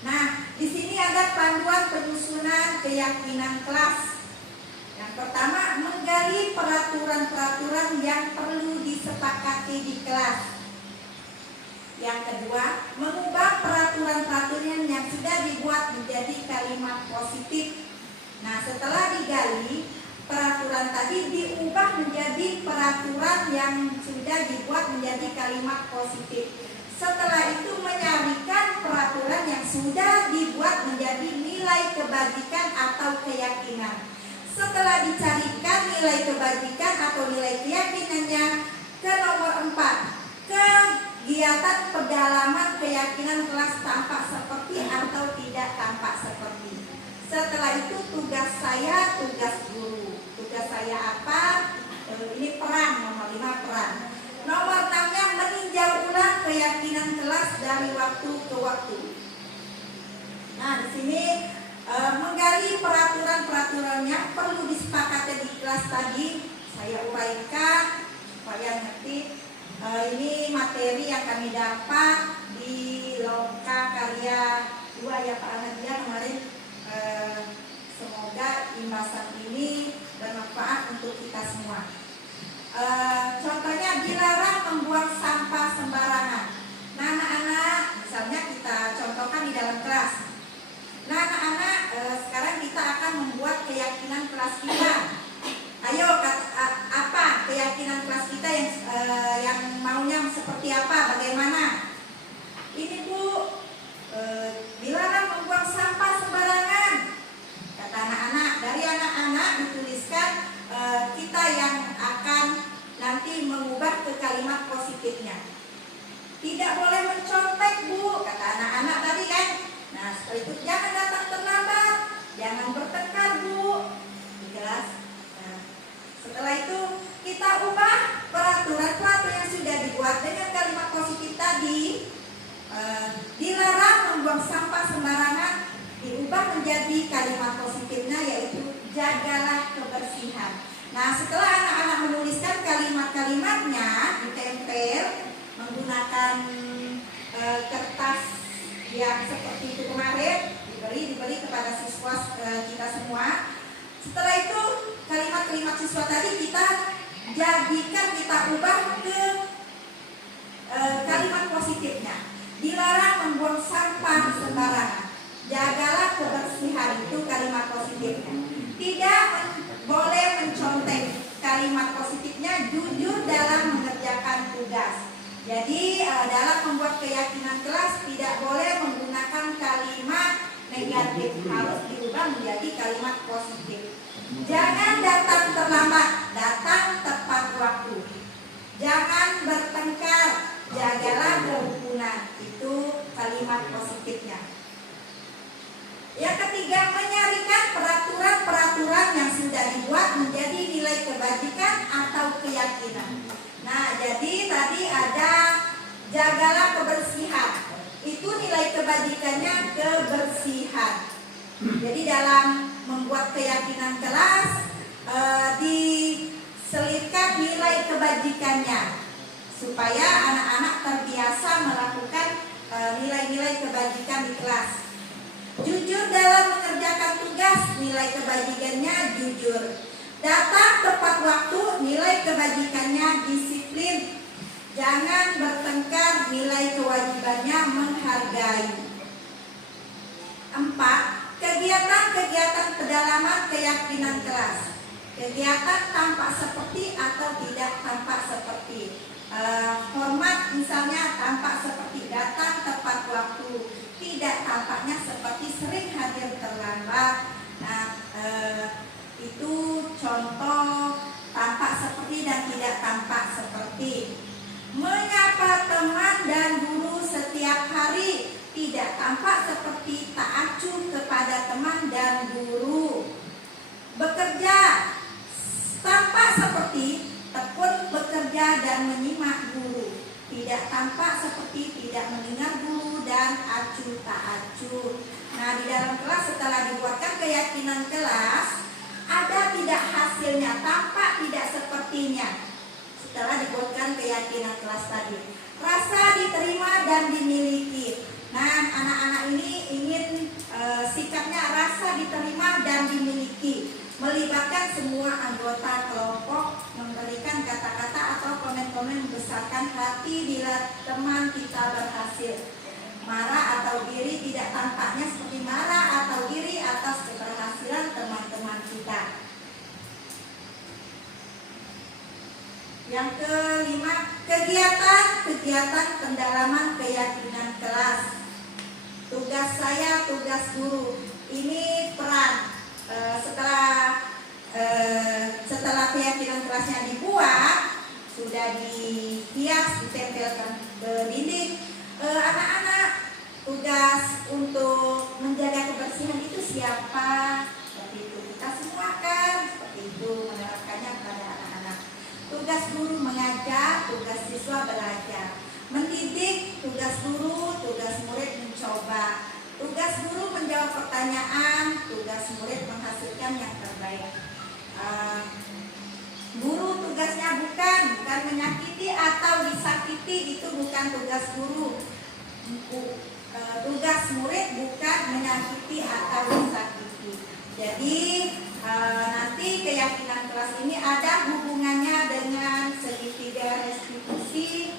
Nah, di sini ada panduan penyusunan keyakinan kelas. Yang pertama, menggali peraturan-peraturan yang perlu disepakati di kelas. Yang kedua, mengubah peraturan-peraturan yang sudah dibuat menjadi kalimat positif. Nah, setelah digali, peraturan tadi diubah menjadi peraturan yang sudah dibuat menjadi kalimat positif. Setelah itu menyarikan peraturan yang sudah dibuat menjadi nilai kebajikan atau keyakinan. Setelah dicarikan nilai kebajikan atau nilai keyakinannya, ke nomor 4, kegiatan pendalaman keyakinan kelas tampak seperti atau tidak tampak seperti. Setelah itu tugas saya, tugas guru. Tugas saya apa? Ini peran, nomor 5 peran. Nomor 6-nya meninjau ulang keyakinan kelas dari waktu ke waktu. Nah, di sini menggali peraturan-peraturannya perlu disepakati di kelas tadi. Saya uraikan supaya ngerti. Ini materi yang kami dapat di Loka Karya 2 ya Pak Nadia kemarin. Semoga imbasan ini bermanfaat untuk kita semua. Contohnya dilarang membuang sampah sembarangan. Nah, anak-anak, misalnya kita contohkan di dalam kelas. Nah, anak-anak, sekarang kita akan membuat keyakinan kelas kita. Ayo, apa keyakinan kelas kita yang maunya seperti apa, bagaimana? Ini Bu, dilarang membuang sampah sembarangan. Kata anak-anak, dari anak-anak dituliskan kita yang akan nanti mengubah ke kalimat positifnya. Tidak boleh mencontek Bu, kata anak-anak tadi kan. Nah, setelah itu jangan datang terlambat, jangan bertengkar Bu. Jelas. Nah, setelah itu kita ubah peraturan-peraturan yang sudah dibuat dengan kalimat positif tadi. Dilarang membuang sampah sembarangan diubah menjadi kalimat positifnya yaitu jagalah kebersihan. Nah, setelah anak-anak menuliskan kalimat-kalimatnya ditempel menggunakan kertas yang seperti itu kemarin diberi kepada siswa kita semua. Setelah itu kalimat-kalimat siswa tadi kita jadikan, kita ubah ke kalimat positifnya. Dilarang membuang sampah sembarangan. Jagalah kebersihan, itu kalimat positifnya. Tidak boleh mencontek. Kalimat positifnya jujur dalam mengerjakan tugas. Jadi dalam membuat keyakinan kelas tidak boleh menggunakan kalimat negatif, harus diubah menjadi kalimat positif. Jangan datang terlambat, datang tepat waktu. Jangan bertengkar, jagalah kerukunan, itu kalimat positifnya. Yang ketiga, menyarikan peraturan-peraturan yang sudah dibuat menjadi nilai kebajikan atau keyakinan. Nah, jadi tadi ada jagalah kebersihan. Itu nilai kebajikannya kebersihan. Jadi dalam membuat keyakinan kelas diselipkan nilai kebajikannya supaya anak-anak terbiasa melakukan nilai-nilai kebajikan di kelas. Jujur dalam mengerjakan tugas, nilai kebajikannya jujur. Datang tepat waktu, nilai kebajikannya disiplin. Jangan bertengkar, nilai kewajibannya menghargai. 4. Kegiatan-kegiatan pedalaman keyakinan kelas. Kegiatan tampak seperti atau tidak tampak seperti. Hormat misalnya tampak seperti datang tepat waktu, tidak tampaknya seperti sering hadir terlambat. Nah, itu contoh tampak seperti dan tidak tampak seperti. Menyapa teman dan guru setiap hari, tidak tampak seperti tak acuh kepada teman dan guru. Bekerja tampak seperti tekun bekerja dan menyimak guru, tidak tampak seperti tidak mendengar guru dan acuh tak acuh. Nah, di dalam kelas setelah dibuatkan keyakinan kelas, ada tidak hasilnya, tampak tidak sepertinya. Setelah dibuatkan keyakinan kelas tadi, rasa diterima dan dimiliki. Nah, anak-anak ini ingin sikapnya rasa diterima dan dimiliki, melibatkan semua anggota kelompok, memberikan kata-kata atau komen-komen membesarkan hati bila teman kita berhasil. Marah atau iri tidak tampaknya seperti marah atau iri atas keberhasilan teman-teman kita. Yang kelima, kegiatan pendalaman keyakinan kelas. Tugas saya, tugas guru. Ini peran setelah keyakinan kelasnya dibuat, sudah dihias, ditempelkan ke dinding. Anak-anak, tugas untuk menjaga kebersihan itu siapa? Seperti itu, kita semua kan seperti itu menerapkannya kepada anak-anak. Tugas guru mengajar, tugas siswa belajar. Mendidik, tugas guru, tugas murid mencoba. Tugas guru menjawab pertanyaan, tugas murid menghasilkan yang terbaik. Guru tugasnya bukan menyakiti atau disakiti, itu bukan tugas guru. Tugas murid bukan menyakiti atau disakiti. Jadi nanti keyakinan kelas ini ada hubungannya dengan segitiga restitusi.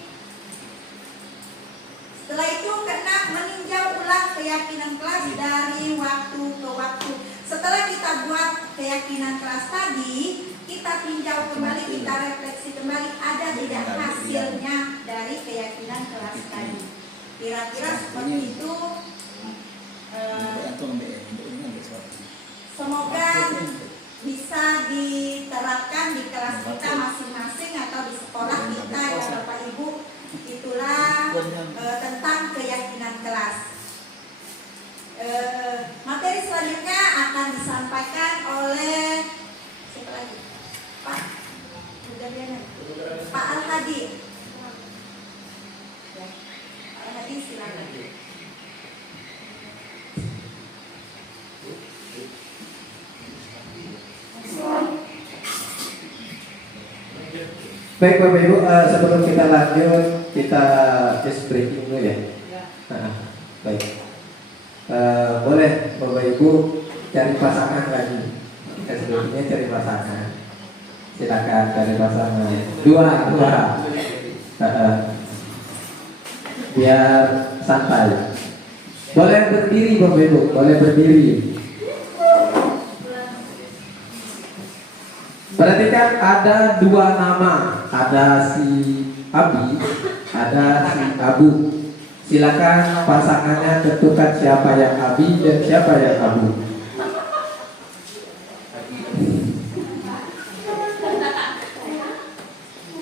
Setelah itu keenam, meninjau ulang keyakinan kelas dari waktu ke waktu. Setelah kita buat keyakinan kelas tadi, kita tinjau kembali, kita refleksi kembali, ada tidak hasilnya dari keyakinan kelas tadi. Kira-kira seperti itu. Semoga bisa diterapkan di kelas kita masing-masing atau di sekolah kita ya Bapak Ibu. Itulah tentang keyakinan kelas. Materi selanjutnya akan disampaikan oleh siapa lagi? Pak Al-Hadi. Ya, Pak Al-Hadi silakan. Baik Bapak Ibu, sebelum kita lanjut, kita just breaking dulu ya. Baik. Boleh Bapak Ibu cari pasangan lagi. Sebelumnya cari pasangan. Silakan cari pasangan. Dua. Biar santai. Boleh berdiri Bapak Ibu, boleh berdiri. Perhatikan ada dua nama, ada si Abi, ada si Abu. Silakan pasangannya tentukan siapa yang Abi dan siapa yang Abu.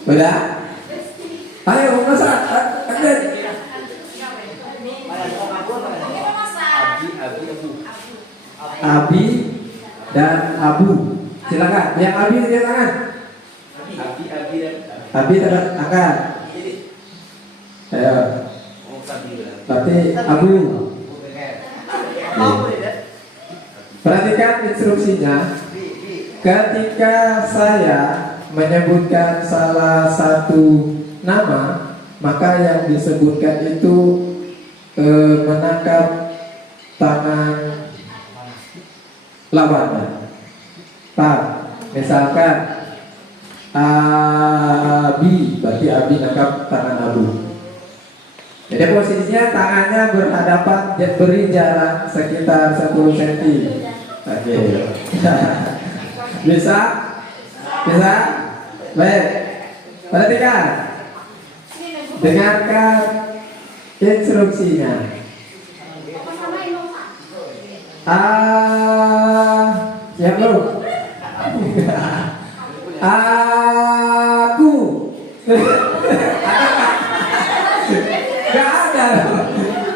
Udah? Ayo masak. Abi dan Abu. Silakan. Yang Abi dia tangan. Abi tangan. Ayo. Berarti Abu. Perhatikan instruksinya. Ketika saya menyebutkan salah satu nama, maka yang disebutkan itu menangkap tangan lawannya. Misalkan Abi, berarti Abi nangkap tangan Abu. Jadi posisinya tangannya berhadapan, beri jarak sekitar 10 cm. Oke. Bisa? Baik. Perhatikan. Dengarkan instruksinya. Siap belum? Aku. Gak ada.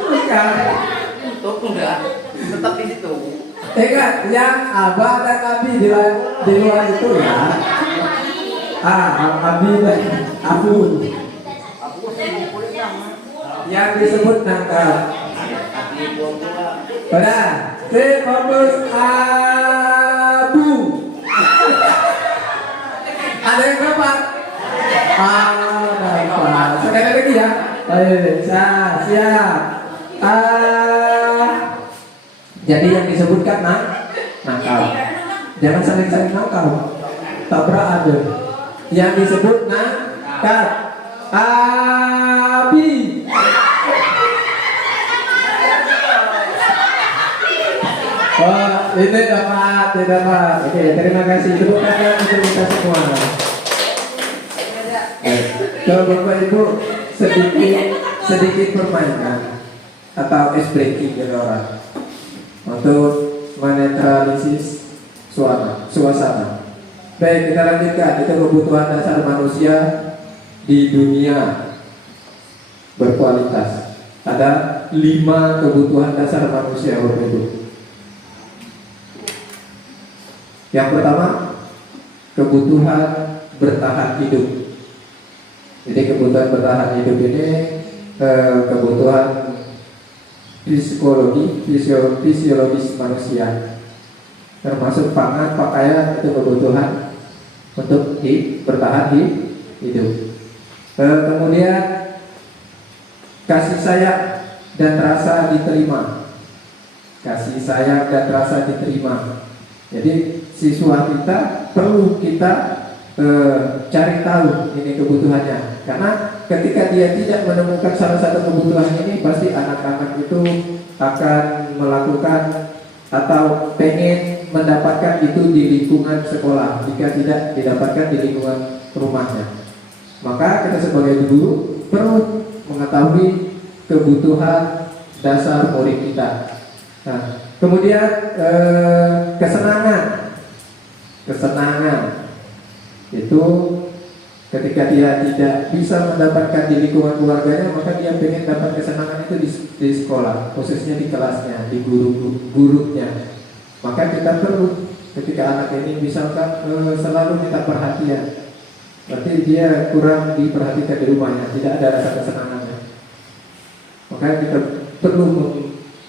Bukan. Tetap di situ. Ingat, yang Abah dan Abi di luar itu ya. Abi dan Abu. Yang disebut nangkap. Udah, fokus Abu. Ada yang berapa? Dapat. Sekali lagi ya. Ayo, siap. Jadi yang disebutkan nangkap. Jangan saling nangkap. Tabrak ada. Yang disebut nangkap. Abi. Oh, ini dapat. Oke, terima kasih. Tepuk tangan untuk kita semua. Kalau Bapak Ibu sedikit permainan atau ice breaking gitu orang untuk menetralisis suasana. Baik, kita lanjutkan. Itu kebutuhan dasar manusia di dunia berkualitas. Ada 5 kebutuhan dasar manusia Bapak Ibu. Yang pertama, kebutuhan bertahan hidup. Jadi kebutuhan bertahan hidup ini kebutuhan fisiologis manusia, termasuk pangan, pakaian, itu kebutuhan untuk bertahan hidup. Kemudian kasih sayang dan rasa diterima. Kasih sayang dan rasa diterima. Jadi siswa kita perlu kita cari tahu ini kebutuhannya, karena ketika dia tidak menemukan salah satu kebutuhan ini, pasti anak-anak itu akan melakukan atau pengen mendapatkan itu di lingkungan sekolah jika tidak didapatkan di lingkungan rumahnya. Maka kita sebagai guru perlu mengetahui kebutuhan dasar murid kita. Nah, kemudian kesenangan itu ketika dia tidak bisa mendapatkan di lingkungan keluarganya, maka dia pengen dapat kesenangan itu di sekolah, khususnya di kelasnya, di gurunya. Maka kita perlu ketika anak ini misalkan selalu minta perhatian, berarti dia kurang diperhatikan di rumahnya, tidak ada rasa kesenangannya. Maka kita perlu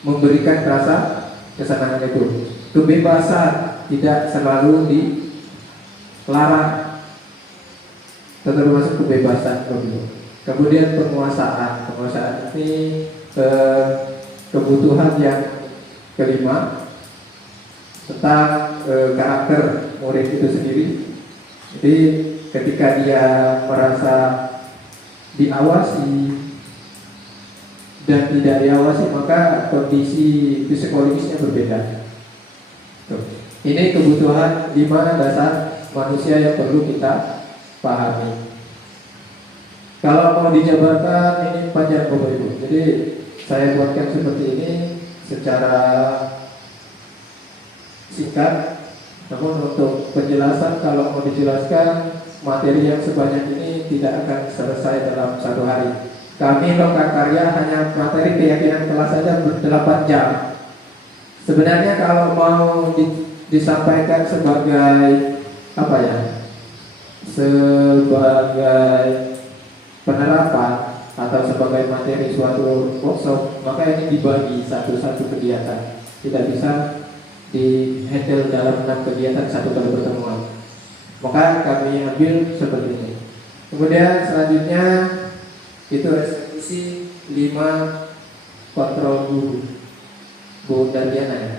memberikan rasa kesenangan itu. Kebebasan tidak selalu dilarang, termasuk kebebasan pemilu. Kemudian penguasaan ini kebutuhan yang kelima tentang karakter murid itu sendiri. Jadi ketika dia merasa diawasi dan tidak diawasi, maka kondisi psikologisnya berbeda. Tuh. Ini kebutuhan 5 dasar manusia yang perlu kita pahami. Kalau mau dijabarkan ini panjang Bapak Ibu. Jadi saya buatkan seperti ini secara singkat. Namun untuk penjelasan, kalau mau dijelaskan materi yang sebanyak ini tidak akan selesai dalam 1 hari. Kami Loka Karya hanya materi keyakinan kelas saja 8 jam. Sebenarnya kalau mau disampaikan sebagai apa ya? Sebagai penerapan atau sebagai materi suatu workshop, maka ini dibagi satu-satu kegiatan. Tidak bisa di-handle dalam 6 kegiatan 1 kali pertemuan. Maka kami ambil seperti ini. Kemudian selanjutnya itu eksekusi 5 kontrol guru. Bu Dardiana ya.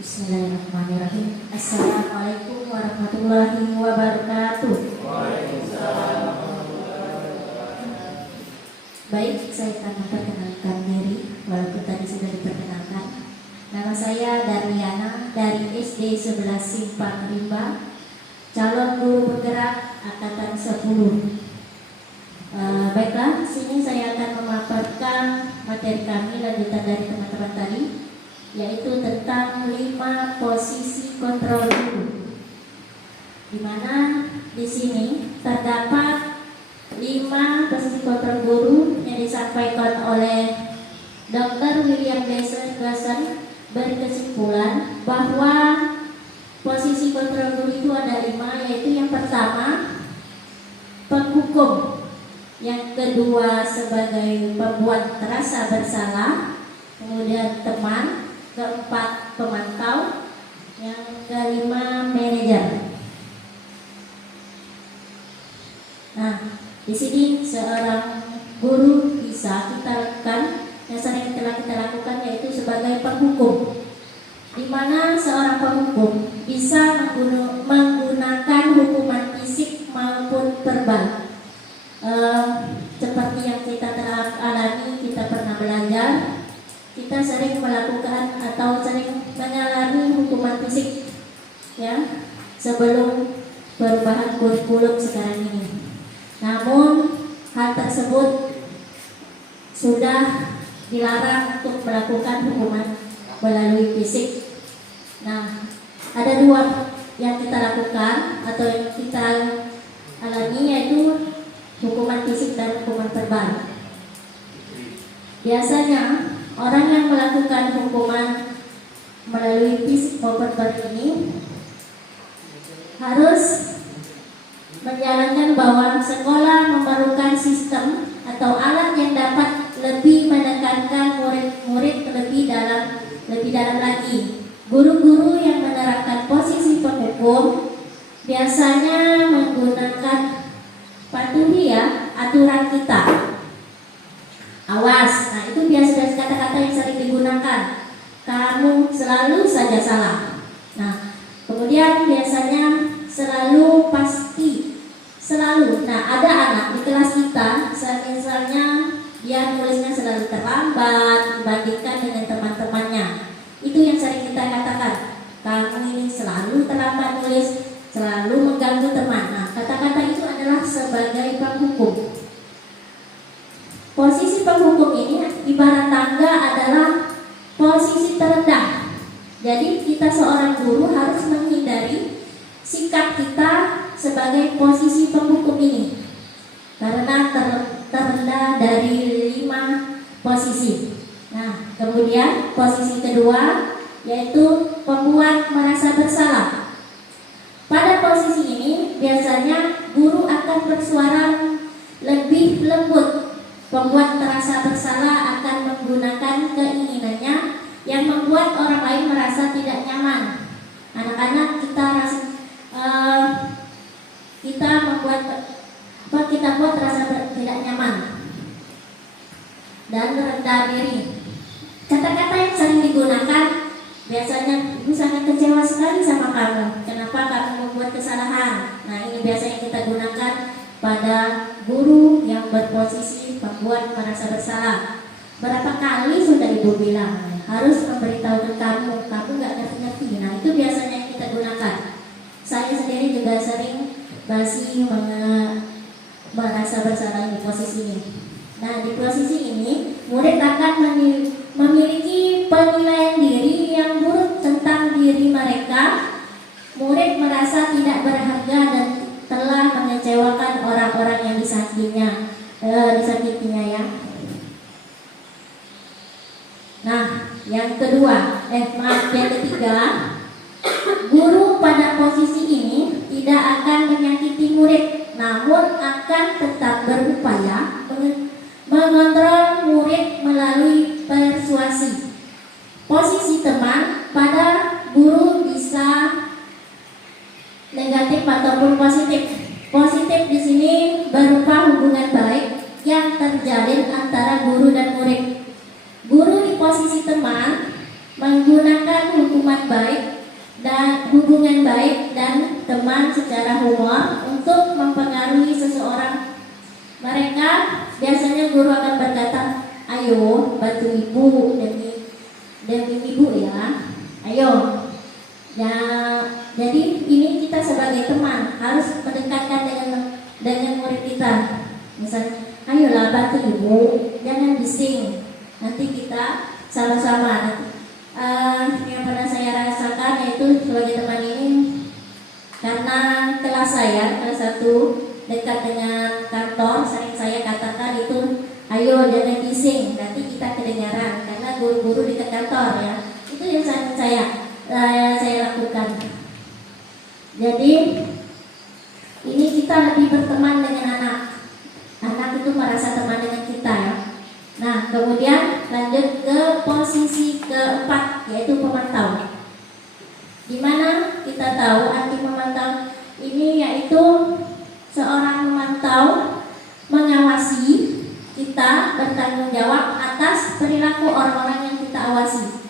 Bismillahirrahmanirrahim. Assalamualaikum warahmatullahi wabarakatuh. Baik, saya akan memperkenalkan diri walaupun tadi sudah diperkenalkan. Nama saya Darliana dari SD 11 Simpang Rimba, calon guru bergerak angkatan 10. Baiklah, di sini saya akan memaparkan materi kami lanjutan dari teman-teman tadi, yaitu tentang 5 posisi kontrol guru, di mana di sini terdapat 5 posisi kontrol guru yang disampaikan oleh Dr. William Gleason, berkesimpulan bahwa posisi kontrol guru itu ada 5, yaitu yang pertama penghukum, yang kedua sebagai pembuat terasa bersalah, kemudian teman, keempat pemantau, yang kelima manajer. Nah, di sini seorang guru bisa kita lakukan, yang sering telah kita lakukan, yaitu sebagai penghukum, di mana seorang penghukum bisa menggunakan hukuman fisik maupun verbal. Seperti yang kita telah alami, kita pernah belajar, kita sering melakukan atau sering mengalami hukuman fisik, ya, sebelum perubahan kurikulum sekarang ini. Namun hal tersebut sudah dilarang untuk melakukan hukuman melalui fisik. Nah, ada 2 yang kita lakukan atau yang kita alami, yaitu hukuman fisik dan hukuman verbal. Biasanya orang yang melakukan hukuman melalui fisik maupun verbal ini harus menjalankan bahwa sekolah memerlukan sistem atau alat yang dapat lebih menekankan murid-murid lebih dalam lagi. Guru-guru yang menerapkan posisi penghukum biasanya menggunakan patuhi ya aturan kita. Awas, nah itu biasa kata-kata yang sering digunakan. Kamu selalu saja salah. Nah, kemudian biasanya selalu pasti, selalu. Nah, ada anak di kelas kita, misalnya dia nulisnya selalu terlambat dibandingkan dengan teman-temannya. Itu yang sering kita katakan. Kamu ini selalu terlambat nulis, selalu mengganggu teman. Nah, kata-kata itu adalah sebagai penghukum. Posisi penghukum ini ibarat tangga adalah posisi terendah. Jadi kita seorang guru harus menghindari sikap kita sebagai posisi penghukum ini, karena terendah dari 5 posisi. Nah, kemudian posisi kedua yaitu pembuat merasa bersalah. Pada posisi ini biasanya guru akan bersuara lebih lembut. Pembuat terasa bersalah akan menggunakan keinginannya yang membuat orang lain merasa tidak nyaman. Anak-anak kita buat rasa tidak nyaman dan rendah diri. Kata-kata yang sering digunakan biasanya, ibu sangat kecewa sekali sama kamu. Kenapa kamu membuat kesalahan? Nah, ini biasanya kita gunakan pada guru yang berposisi membuat merasa bersalah. Berapa kali sudah ibu bilang harus memberitahu ke kamu nggak ngerti-ngerti. Nah, itu biasanya yang kita gunakan. Saya sendiri juga sering masih merasa bersalah di posisi ini. Nah, di posisi ini murid akan memiliki penilaian diri yang buruk tentang diri mereka. Murid merasa tidak berharga dan telah mengecewakan orang-orang yang disakitinya ya. Nah, yang ketiga, guru pada posisi ini tidak akan menyakiti murid, namun akan tetap berupaya mengontrol murid melalui persuasi. Posisi teman pada guru bisa negatif ataupun positif. Positif di sini berupa hubungan baik yang terjalin antara guru dan murid. Guru di posisi teman menggunakan hubungan baik dan teman secara humor untuk mempengaruhi seseorang. Mereka biasanya guru akan berkata, ayo bantu ibu demi ibu ya, ayo ya. Jadi ini kita sebagai teman harus mendekatkan dengan murid kita. Misalnya, ayolah bantu ibu, jangan bising, nanti kita sama-sama. Yang pernah saya rasakan yaitu sebagai teman ini, karena kelas 1 dekat dengan kantor, sering saya katakan itu, ayo jangan bising, nanti kita kedengaran, karena guru-guru di kantor ya. Itu yang saya lakukan. Jadi ini kita lebih berteman dengan anak itu merasa teman dengan kita ya. Nah, kemudian lanjut ke posisi keempat, yaitu pemantau. Dimana kita tahu arti memantau ini yaitu seorang memantau, mengawasi, kita bertanggung jawab atas perilaku orang-orang yang kita awasi.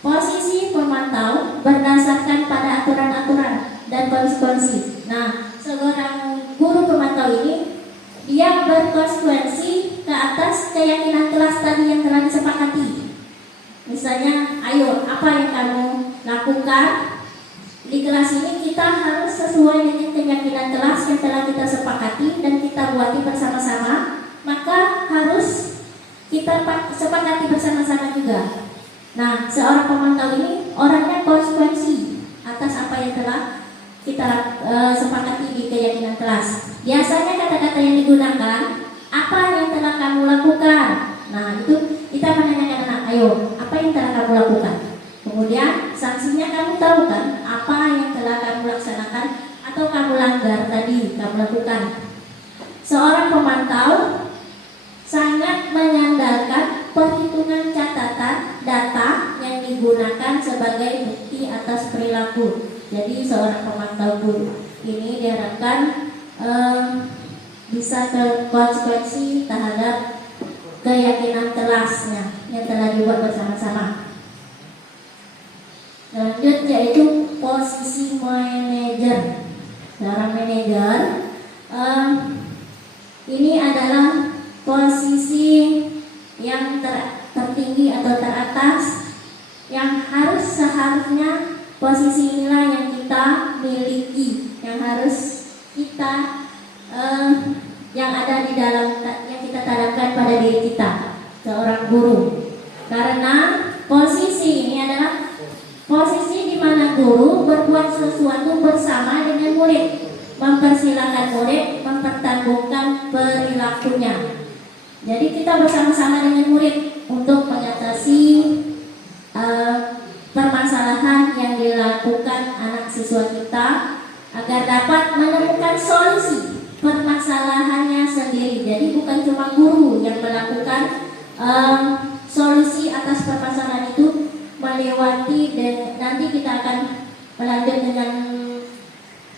Posisi pemantau berdasarkan pada aturan-aturan dan konsekuensi. Nah, seorang guru pemantau ini dia berkonsekuensi ke atas keyakinan kelas tadi yang telah disepakati. Misalnya, ayo apa yang kamu lakukan di kelas ini, kita harus sesuai dengan keyakinan kelas yang telah kita sepakati dan kita buati bersama-sama. Maka harus kita sepakati bersama-sama juga. Nah, seorang pemantau ini orangnya konsekuensi atas apa yang telah kita sepakati di keyakinan kelas. Biasanya kata-kata yang digunakan, apa yang telah kamu lakukan. Nah, itu kita menanyakan anak, ayo apa yang telah kamu lakukan. Kemudian sanksinya kamu tahu kan, apa yang telah kamu laksanakan atau kamu langgar tadi kamu lakukan. Seorang pemantau sangat mengandalkan perhitungan catatan data yang digunakan sebagai bukti atas perilaku. Jadi seorang pemantau guru ini diharapkan bisa konsekuensi terhadap keyakinan kelasnya yang telah dibuat bersama-sama. Lanjut yaitu posisi manajer. Seorang manajer ini adalah posisi yang tertinggi atau teratas, yang seharusnya posisi inilah yang kita miliki, yang harus kita yang ada di dalam yang kita tanamkan pada diri kita, seorang guru. Karena posisi ini adalah posisi di mana guru berbuat sesuatu bersama dengan murid, mempersilahkan murid mempertanggungjawabkan perilakunya. Jadi kita bersama-sama dengan murid untuk mengatasi melakukan solusi atas permasalahan itu melewati, dan nanti kita akan melanjut dengan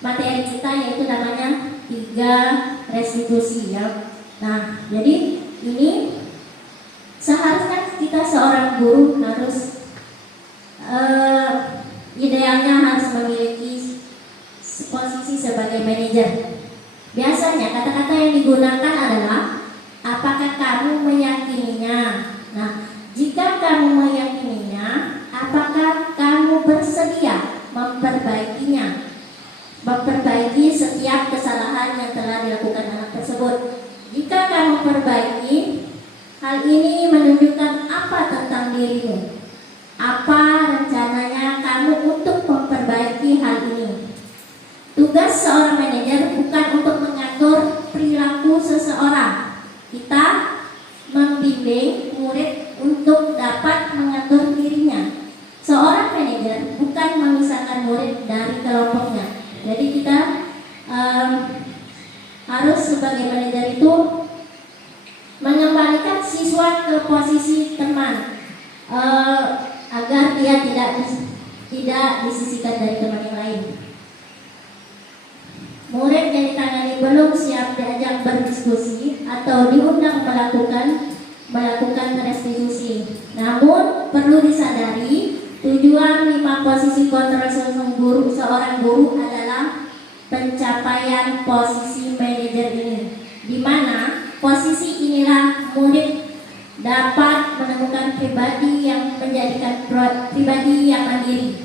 materi kita yaitu namanya 3 restitusi ya. Nah, jadi ini seharusnya kita seorang guru harus idealnya harus memiliki posisi sebagai manajer. Biasanya kata-kata yang digunakan adalah apakah kamu meyakininya. Nah, jika kamu meyakininya, apakah kamu bersedia memperbaiki setiap kesalahan yang telah dilakukan anak tersebut. Jika kamu perbaiki, hal ini menunjukkan apa tentang dirimu? Apa rencananya kamu untuk memperbaiki hal ini? Tugas seorang manajer bukan untuk mengatur perilaku seseorang. Kita membimbing murid untuk dapat mengatur dirinya. Seorang manajer bukan memisahkan murid dari kelompoknya. Jadi kita harus sebagai manajer itu mengembalikan siswa ke posisi teman, agar dia tidak disisihkan dari teman yang lain. Murid yang ditangani belum siap diajak berdiskusi atau diundang melakukan restitusi. Namun perlu disadari, tujuan 5 posisi kontrol seorang guru adalah pencapaian posisi manajer ini, di mana posisi inilah murid dapat menemukan pribadi yang mandiri.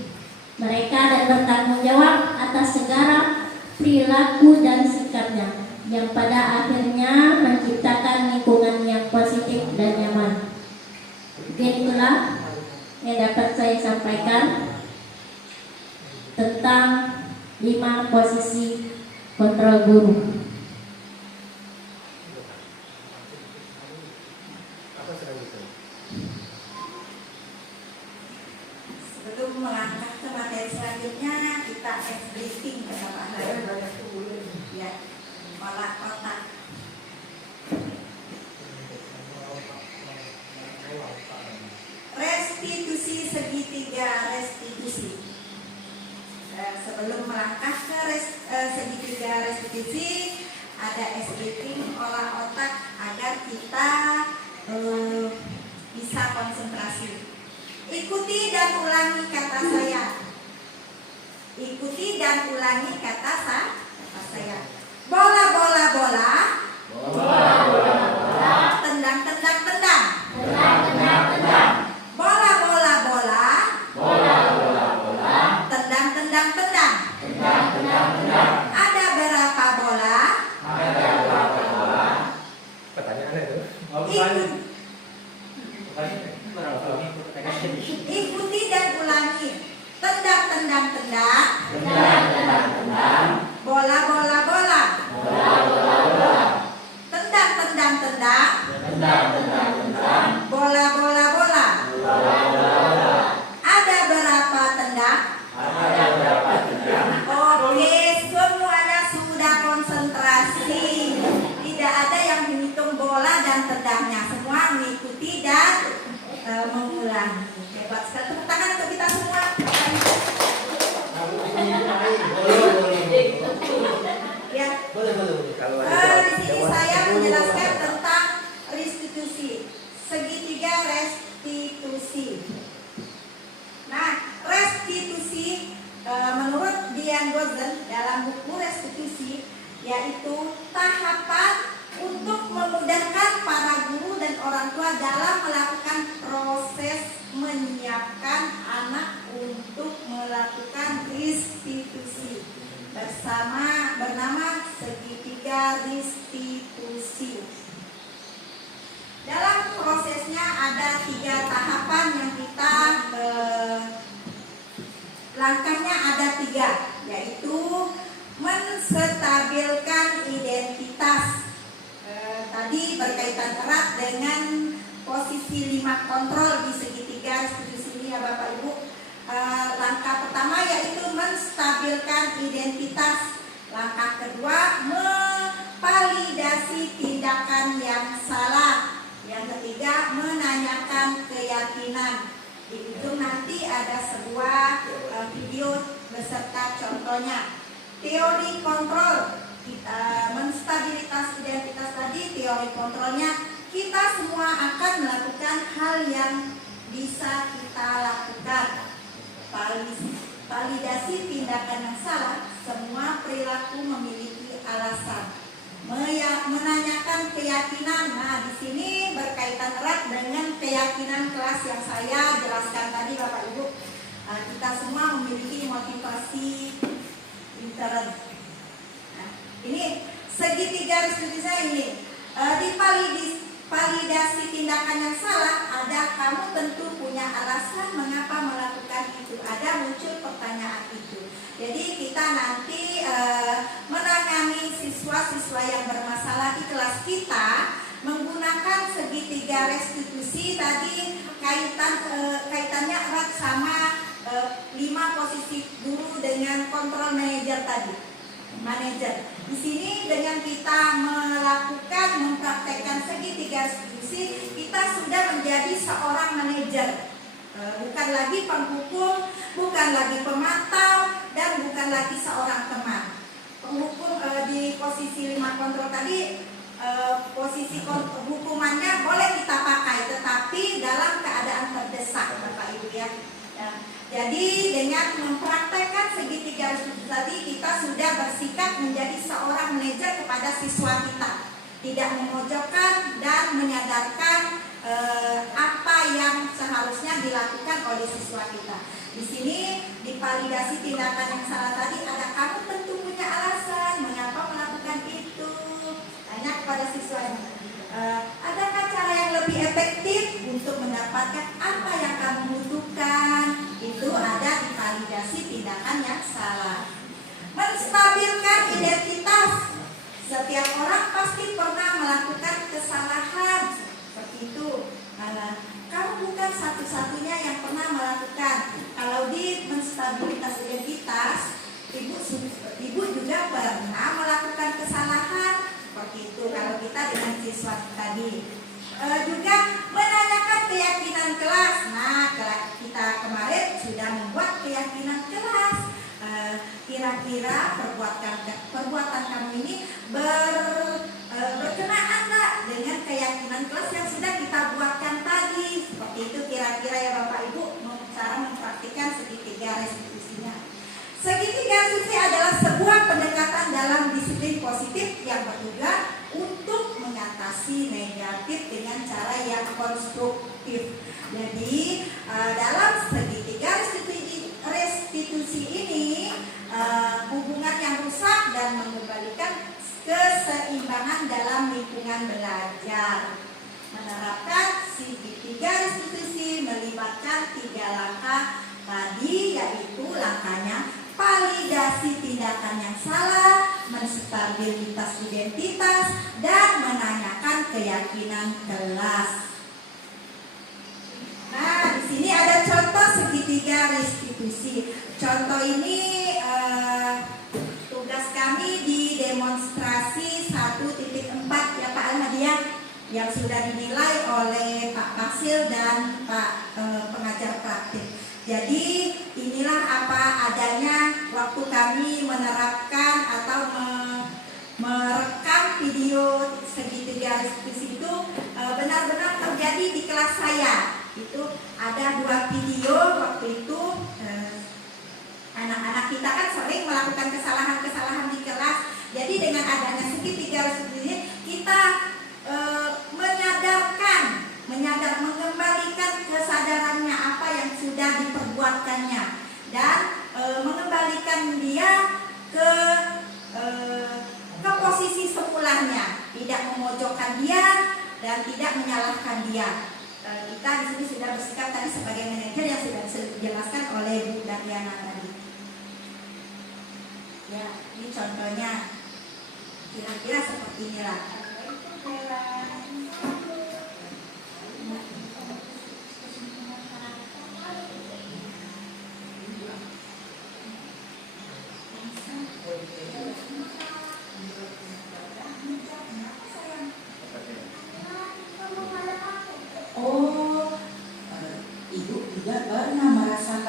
Mereka dan bertanggung jawab atas segala perilaku dan sikapnya, yang pada akhirnya menciptakan lingkungan yang positif dan nyaman. Mungkin itulah yang dapat saya sampaikan tentang 5 posisi kontrol guru. Sebelum melangkah ke materi selanjutnya, kita briefing ke Bapak Hari. Ya, olah otak. Restitusi segitiga restitusi. Sebelum melangkah ke segitiga restitusi, ada briefing olah otak agar kita bisa konsentrasi. Ikuti dan ulangi kata saya. Ikuti dan ulangi kata saya. Bola, bola, bola. Bola, bola, bola. Tendang, tendang, tendang. Tendang, tendang, tendang. Bola, bola, bola. Bola, bola, bola. Tendang, tendang, tendang. Tendang, tendang, tendang. Ada berapa bola? Ada berapa bola? Pertanyaannya itu. Ikuti dan ulangi. Tendang, tendang, tendang. Tendang, tendang, tendang. Bola, bola, bola. Bola, bola, bola. Tendang, tendang, tendang. Tendang, tendang, tendang. Bola, bola, bola. Bola, bola, bola. Ada berapa tendang? Ada berapa tendang? Oke, semuanya sudah konsentrasi. Tidak ada yang menghitung bola dan tendangnya. Semua mengikuti dan mengulangi. Hebat sekali. Tepuk tangan untuk kita semua. Ya. Kalau Di sini saya menjelaskan tentang restitusi, segitiga restitusi. Nah, restitusi menurut Dian Gozen dalam buku restitusi yaitu tahapan untuk memudahkan para guru dan orang tua dalam melakukan proses menyiapkan anak untuk melakukan restitusi bernama segitiga restitusi. Dalam prosesnya ada 3 tahapan yang kita langkahnya ada 3, yaitu menstabilkan identitas. Tadi berkaitan erat dengan posisi 5 kontrol di segitiga restitusi ini ya Bapak Ibu. Langkah pertama yaitu menstabilkan identitas. Langkah kedua, memvalidasi tindakan yang salah. keyakinan. Di ujung nanti ada sebuah video beserta contohnya. Teori kontrol, menstabilitas identitas tadi, teori kontrolnya, kita semua akan melakukan hal yang bisa kita lakukan. Validasi tindakan yang salah, semua perilaku memiliki alasan. Menanyakan keyakinan, nah di sini berkaitan erat dengan keyakinan kelas yang saya jelaskan tadi Bapak Ibu. Kita semua memiliki motivasi intern. Nah, ini segitiga restitusi saya ini di validasi tindakan yang salah, ada kamu tentu punya alasan mengapa melakukan itu, ada muncul pertanyaan itu. Jadi kita nanti menangani siswa-siswa yang bermasalah di kelas kita menggunakan segitiga restitusi tadi, kaitannya erat sama 5 posisi guru dengan kontrol manajer tadi. Manajer. Di sini dengan kita mempraktekkan segitiga restitusi, kita sudah menjadi seorang manajer. Bukan lagi penghukum, bukan lagi pemantau, dan bukan lagi seorang teman. Penghukum di posisi 5 kontrol tadi, posisi hukumannya boleh kita pakai, tetapi dalam keadaan terdesak, Bapak Ibu ya. Jadi dengan mempraktekkan segitiga restitusi tadi, kita sudah bersikap menjadi seorang manajer kepada siswa kita, tidak memojokkan dan menyadarkan apa yang seharusnya dilakukan oleh siswa kita. Di sini di validasi tindakan yang salah tadi, ada kamu tentu punya alasan mengapa melakukan itu. Tanya kepada siswanya, adakah cara yang lebih efektif untuk mendapatkan apa yang kamu butuhkan? Itu ada di validasi tindakan yang salah. Menstabilkan identitas. Setiap orang pasti pernah melakukan kesalahan. Seperti itu. Kamu bukan satu-satunya yang pernah melakukan. Kalau di menstabilitas identitas, ibu juga pernah melakukan kesalahan. Seperti itu kalau kita dengan siswa tadi. Juga menanyakan keyakinan kelas. Nah, kita kemarin sudah membuat keyakinan kelas. Kira-kira perbuatan kamu ini berkenaan tak dengan keyakinan kelas yang sudah kita buatkan tadi? Seperti itu kira-kira ya Bapak Ibu, cara mempraktikkan segitiga restitusinya. Segitiga restitusi adalah sebuah pendekatan dalam disiplin positif yang bertujuan untuk mengatasi negatif dengan cara yang konstruktif. Jadi dalam segitiga restitusi ini, hubungan yang rusak dan mengembalikan keseimbangan dalam lingkungan belajar. Menerapkan segitiga restitusi melibatkan 3 langkah tadi, yaitu langkahnya validasi tindakan yang salah, menstabilitas identitas, dan menanyakan keyakinan kelas. Nah, di sini ada contoh segitiga restitusi. Contoh ini tugas kami di demonstrasi 1.4 ya Pak Alhadiah, yang sudah dinilai oleh Pak Maksil dan Pak pengajar praktik. Jadi inilah apa adanya waktu kami menerapkan atau merekam video segitiga restitusi itu benar-benar terjadi di kelas saya. Itu ada 2 video waktu itu. Anak-anak kita kan sering melakukan kesalahan-kesalahan di kelas. Jadi dengan adanya segitiga restitusi kita mengembalikan kesadarannya apa yang sudah diperbuatkannya, dan mengembalikan dia ke posisi semulanya, tidak memojokkan dia dan tidak menyalahkan dia. Kita di sini sudah bersikap tadi sebagai manajer yang sudah dijelaskan oleh Bu Dariana tadi. Ya, ini contohnya kira-kira seperti inilah.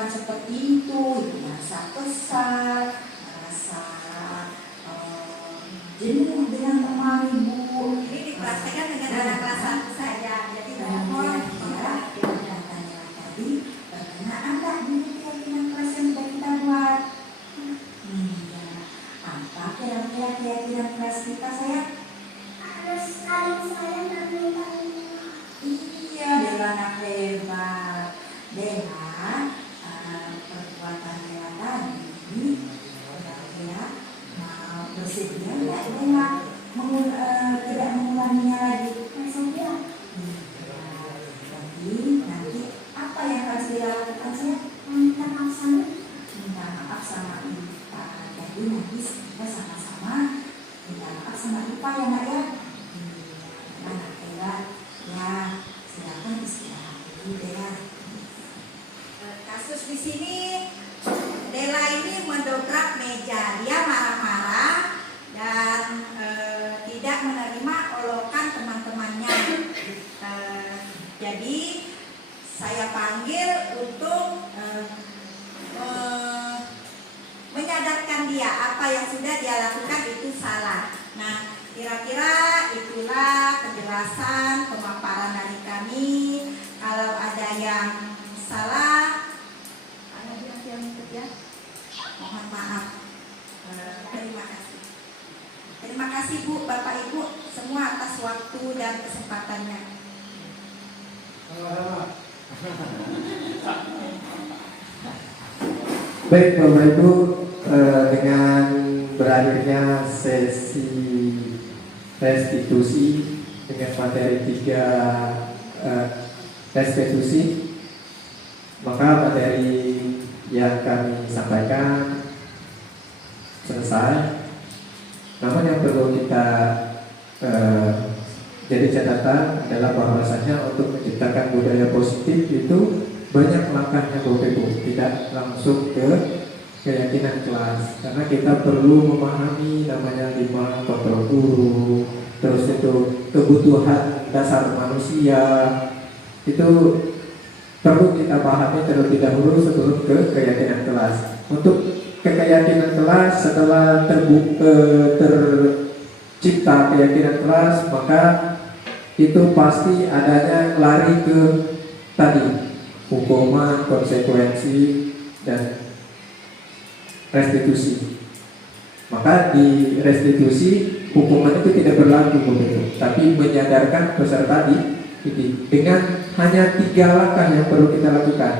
dilakukan seperti itu, ibu merasa kesal, merasa jenuh dengan teman ibu. Ini dipraktekkan dengan anak kelas 1 saja. Jadi mohon ya, yang tanya tadi berkenaan nggak dengan keyakinan kelas yang sudah kita buat? Iya. Apa kira-kira keyakinan kelas kita, sayang? Harus saling sayang dan mencintai. Iya, Dela anak hebat. Dela, perbuatan Dela tadi kira-kira mau bersedia nggak Dela tidak mengulanginya lagi? Bersedia. Jadi nanti apa yang harus Dela lakukan, sayang? Minta maaf sama. Minta maaf sama Ipa. Jadi nanti kita sama-sama minta maaf sama Ipa ya nak ya. Anak Dela ya, silakan istirahat dulu Dela. Kasus di sini Dela ini mendobrak meja, dia marah-marah dan tidak menerima olokan teman-temannya. Jadi saya panggil untuk menyadarkan dia apa yang sudah dia lakukan itu salah. Nah, kira-kira itulah penjelasan pemaparan dari kami. Kalau ada yang salah, ada yang kerja, mohon maaf. Terima kasih. Terima kasih Bu, Bapak Ibu semua atas waktu dan kesempatannya. Baik Bapak Ibu, dengan berakhirnya sesi restitusi dengan materi 3 restitusi, maka materi yang kami sampaikan selesai. Namun yang perlu kita jadi catatan adalah bahwasanya untuk menciptakan budaya positif itu banyak langkahnya Bapak Ibu, tidak langsung ke keyakinan kelas, karena kita perlu memahami namanya 5 kontrol guru, terus itu kebutuhan dasar manusia, itu perlu kita pahami terlebih dahulu sebelum ke keyakinan kelas. Untuk ke keyakinan kelas, setelah tercipta keyakinan kelas, maka itu pasti adanya lari ke tadi hukuman, konsekuensi, dan restitusi. Maka di restitusi hukuman itu tidak berlaku begitu, tapi menyadarkan peserta didik dengan hanya 3 langkah yang perlu kita lakukan.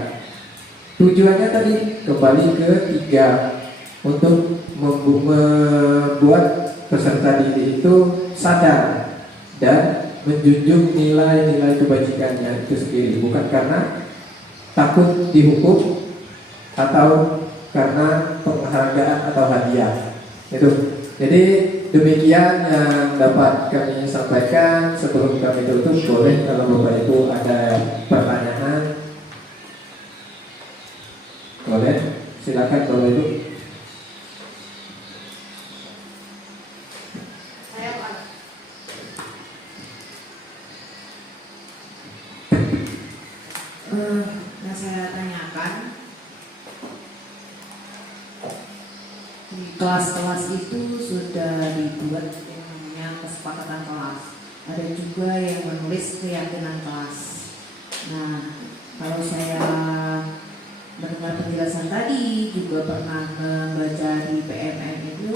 Tujuannya tadi kembali ke 3, untuk membuat peserta didik itu sadar dan menjunjung nilai-nilai kebajikannya itu sendiri, bukan karena takut dihukum atau karena penghargaan atau hadiah. Itu. Jadi demikian yang dapat kami sampaikan. Sebelum kami tutup, boleh kalau Bapak Ibu ada pertanyaan, boleh, silakan Bapak Ibu. Yang saya tanyakan, di kelas-kelas itu sudah dibuat yang namanya kesepakatan kelas. Ada juga yang menulis keyakinan kelas. Nah, kalau saya mendengar penjelasan tadi, juga pernah membaca di PMN itu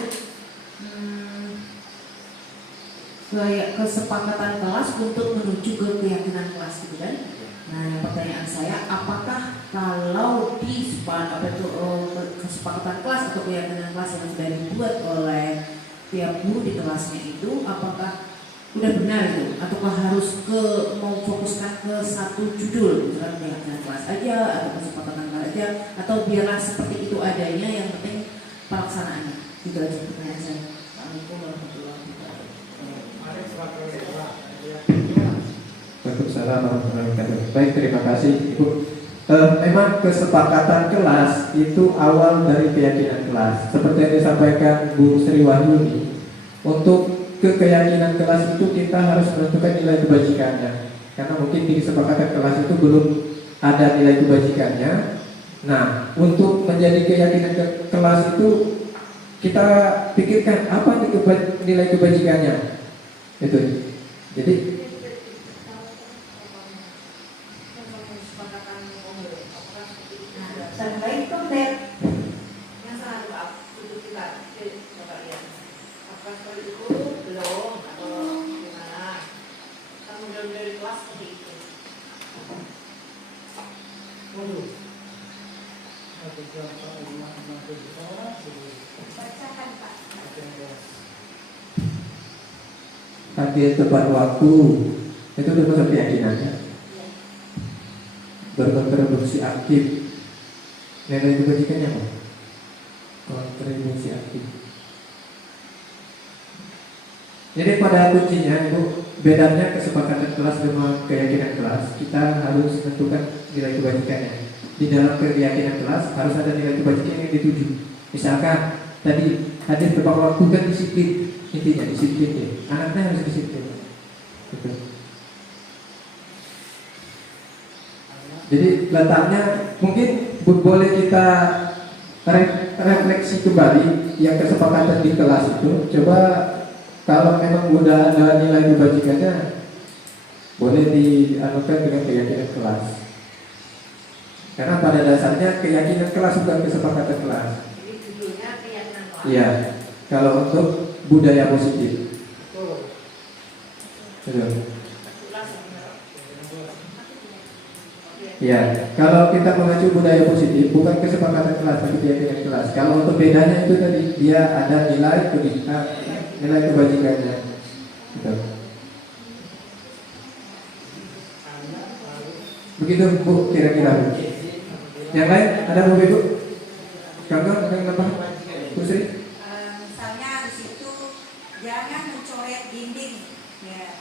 kesepakatan kelas untuk menuju ke keyakinan kelas gitu kan. Nah, pertanyaan saya, apakah kalau di kesepakatan kelas atau keyakinan kelas yang sudah dibuat oleh tiap guru di kelasnya itu, apakah udah benar itu, ataukah harus mau fokuskan ke satu judul, misalkan keyakinan kelas aja atau kesepakatan kelas aja, atau biarlah seperti itu adanya, yang penting pelaksanaannya. Itu aja pertanyaan saya. Assalamualaikum warahmatullahi wabarakatuh. Waalaikumsalam warahmatullahi wabarakatuh. Baik, terima kasih Ibu. Memang kesepakatan kelas itu awal dari keyakinan kelas. Seperti yang disampaikan Bu Sri Wahyuni, untuk ke keyakinan kelas itu kita harus menentukan nilai kebajikannya. Karena mungkin di kesepakatan kelas itu belum ada nilai kebajikannya, Nah, untuk menjadi keyakinan kelas itu kita pikirkan apa nilai kebajikannya. Itu. Jadi Dan baik konten yang sangat maaf untuk kita Bapak lihat. Apakah seperti itu belum atau gimana? Kamu belum dari kelas seperti itu. Bacakan Pak. hadir tepat waktu itu termasuk keyakinannya. Berkontribusi aktif. Nilai kebajikannya apa? Kontribusi aktif. Jadi pada kuncinya itu bedanya kesepakatan kelas dengan keyakinan kelas. Kita harus menentukan nilai kebajikannya. Di dalam keyakinan kelas harus ada nilai kebajikan yang dituju. Misalkan tadi hadir tepat waktu kan disiplin, intinya disiplin ya. Anaknya harus disiplin. Gitu. Jadi letaknya mungkin boleh kita refleksi kembali yang kesepakatan di kelas itu. Coba kalau memang udah ada nilai kebajikannya, boleh dianukan dengan keyakinan kelas. Karena pada dasarnya keyakinan kelas bukan kesepakatan kelas. Jadi judulnya keyakinan kelas. Iya. Kalau untuk budaya positif. Betul. Ya, kalau kita mengacu budaya positif bukan kesepakatan kelas tapi keyakinan kelas. Kalau untuk bedanya itu tadi dia ada nilai kebajikannya. Betul. Begitu Bu kira-kira. Yang lain ada Bu Ibu? Kamu yang nambah? Bu Sri? Misalnya di situ jangan mencoret dinding ya,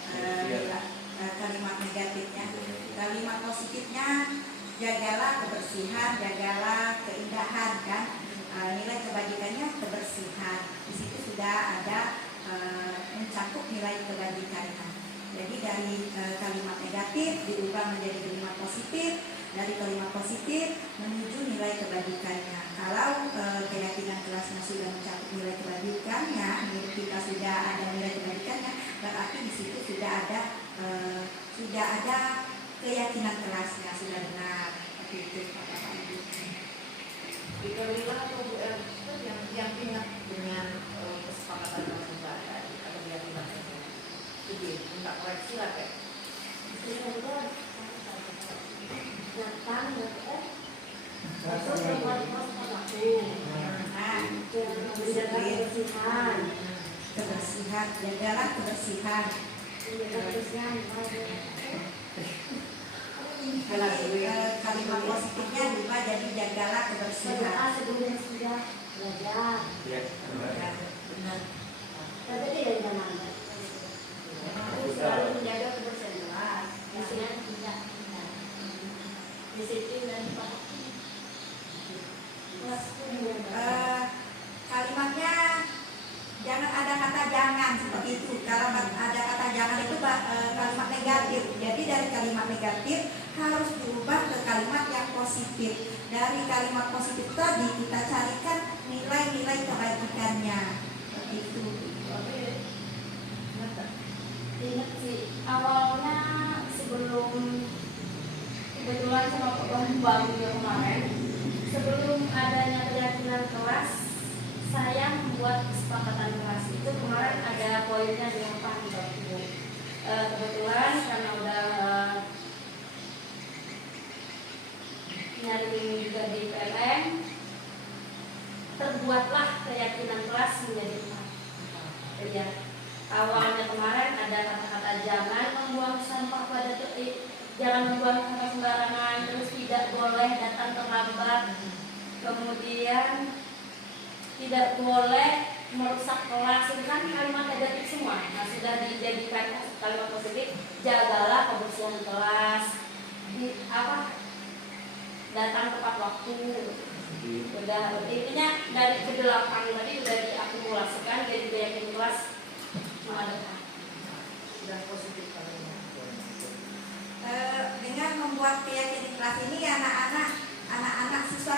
kalimat negatifnya. Kalimat positifnya jagalah kebersihan, jagalah keindahan kan. Nilai kebajikannya kebersihan. Di situ sudah ada mencakup nilai kebajikannya. Jadi dari kalimat negatif diubah menjadi kalimat positif, dari kalimat positif menuju nilai kebajikannya. Kalau keyakinan kelasnya sudah mencakup nilai kebajikannya, menurut kita sudah ada nilai kebajikannya, berarti di situ sudah ada keyakinan kelasnya sudah benar. Seperti itu Bapak Ibu. Itu adalah yang ingat dengan kesepakatan kelas tadi atau keyakinan kelas. Jadi minta koreksi lah kayak. Kebersihan, jagalah kebersihan. Kalimat positifnya juga jadi jagalah kebersihan. Sebelumnya sudah belajar. Benar. Tapi tidak zaman. Selalu menjaga kebersihan kelas. Kebersihan tidak. Disiplin dan patuh. Kalimatnya jangan ada kata jangan seperti itu. Kalau ada kata jangan itu kalimat negatif. Jadi dari kalimat negatif harus diubah ke kalimat yang positif. Dari kalimat positif tadi kita carikan nilai-nilai kebajikannya. Seperti itu. Ingat sih, awalnya sebelum kebetulan sama Pak Bambang juga kemarin, sebelum adanya keyakinan kelas, saya membuat kesepakatan kelas itu kemarin ada poinnya dengan Pak Ibu. Kebetulan karena udah nyari juga di PLN, terbuatlah keyakinan kelas menjadi 4. Ya. Awalnya kemarin ada kata-kata jangan membuang sampah pada jangan membuang sampah sembarangan, terus tidak boleh datang terlambat, kemudian tidak boleh merusak kelas. Itu kan kalimat negatif semua. Nah, sudah dijadikan kalimat positif, jagalah kebersihan kelas, datang tepat waktu. Udah intinya dari ke-8 tadi udah diakumulasikan jadi keyakinan kelas. Sudah positif kalimat. Dengan membuat keyakinan kelas ini anak-anak siswa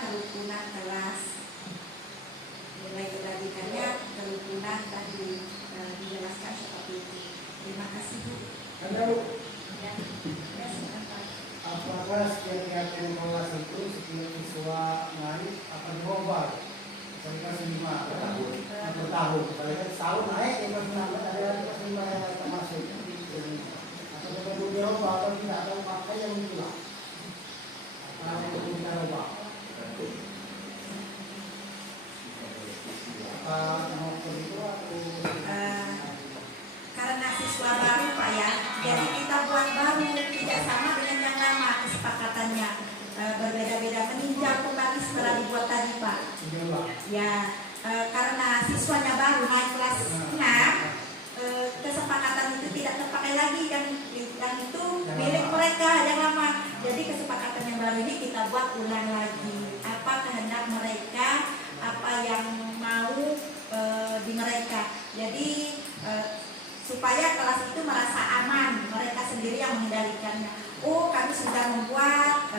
kerukunan kelas. Nilai kebalikannya kerukunan tadi dijelaskan seperti itu. Terima kasih Bu. Ada Bu, Ya, silakan Pak. apakah setiap kelas itu setiap siswa naik akan berubah? Misalnya 5 per tahun, misalnya setahun naik, kelas 6 ada kelas 5 yang termasuk. Atau perlu dirubah atau tidak, atau pakai yang itulah. Apa yang perlu kita rubah? Apa mau itu atau Karena siswa baru Pak ya, jadi kita buat baru, tidak sama dengan yang lama kesepakatannya. Berbeda-beda, meninjau kembali setelah dibuat tadi Pak. Ya, karena siswanya baru naik kelas 6, kesepakatan itu tidak terpakai lagi, yang itu milik mereka yang lama. Jadi kesepakatan yang baru ini kita buat ulang lagi. Apa kehendak mereka, apa yang mau di mereka. Jadi supaya kelas itu merasa aman, mereka sendiri yang mengendalikannya. Oh, kami sudah membuat,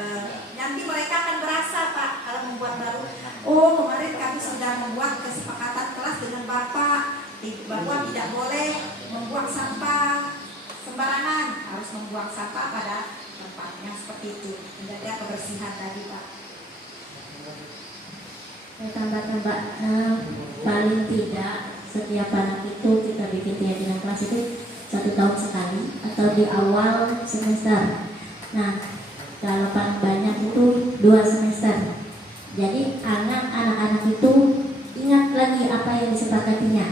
nanti mereka akan berasa Pak kalau membuat baru. Oh, kemarin kami sudah membuat kesepakatan kelas dengan Bapak bahwa tidak boleh membuang sampah sembarangan, harus membuang sampah pada tempatnya, seperti itu, menjaga kebersihan tadi Pak. Saya tambahkan Mbak, paling tidak setiap anak itu kita bikin keyakinan kelas itu 1 tahun sekali atau di awal semester. Nah, kalau paling banyak itu 2 semester. Jadi anak-anak itu ingat lagi apa yang disepakatinya.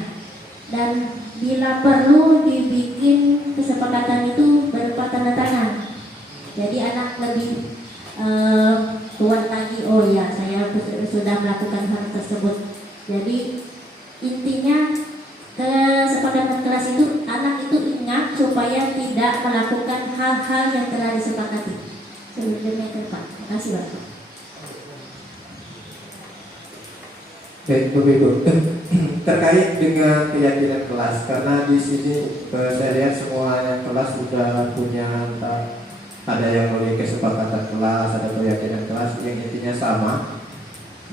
Dan bila perlu dibikin kesepakatan itu berupa tanda tangan. Jadi anak lebih kuat lagi, oh ya saya sudah melakukan hal tersebut. Jadi intinya kesepakatan kelas itu anak itu ingat supaya tidak melakukan hal-hal yang telah disepakati. Demikian Pak. Terima kasih Bapak. Baik, Bapak Ibu. Terkait dengan keyakinan kelas, karena di sini saya lihat semua yang kelas sudah punya ada yang memiliki kesepakatan kelas, ada keyakinan kelas yang intinya sama.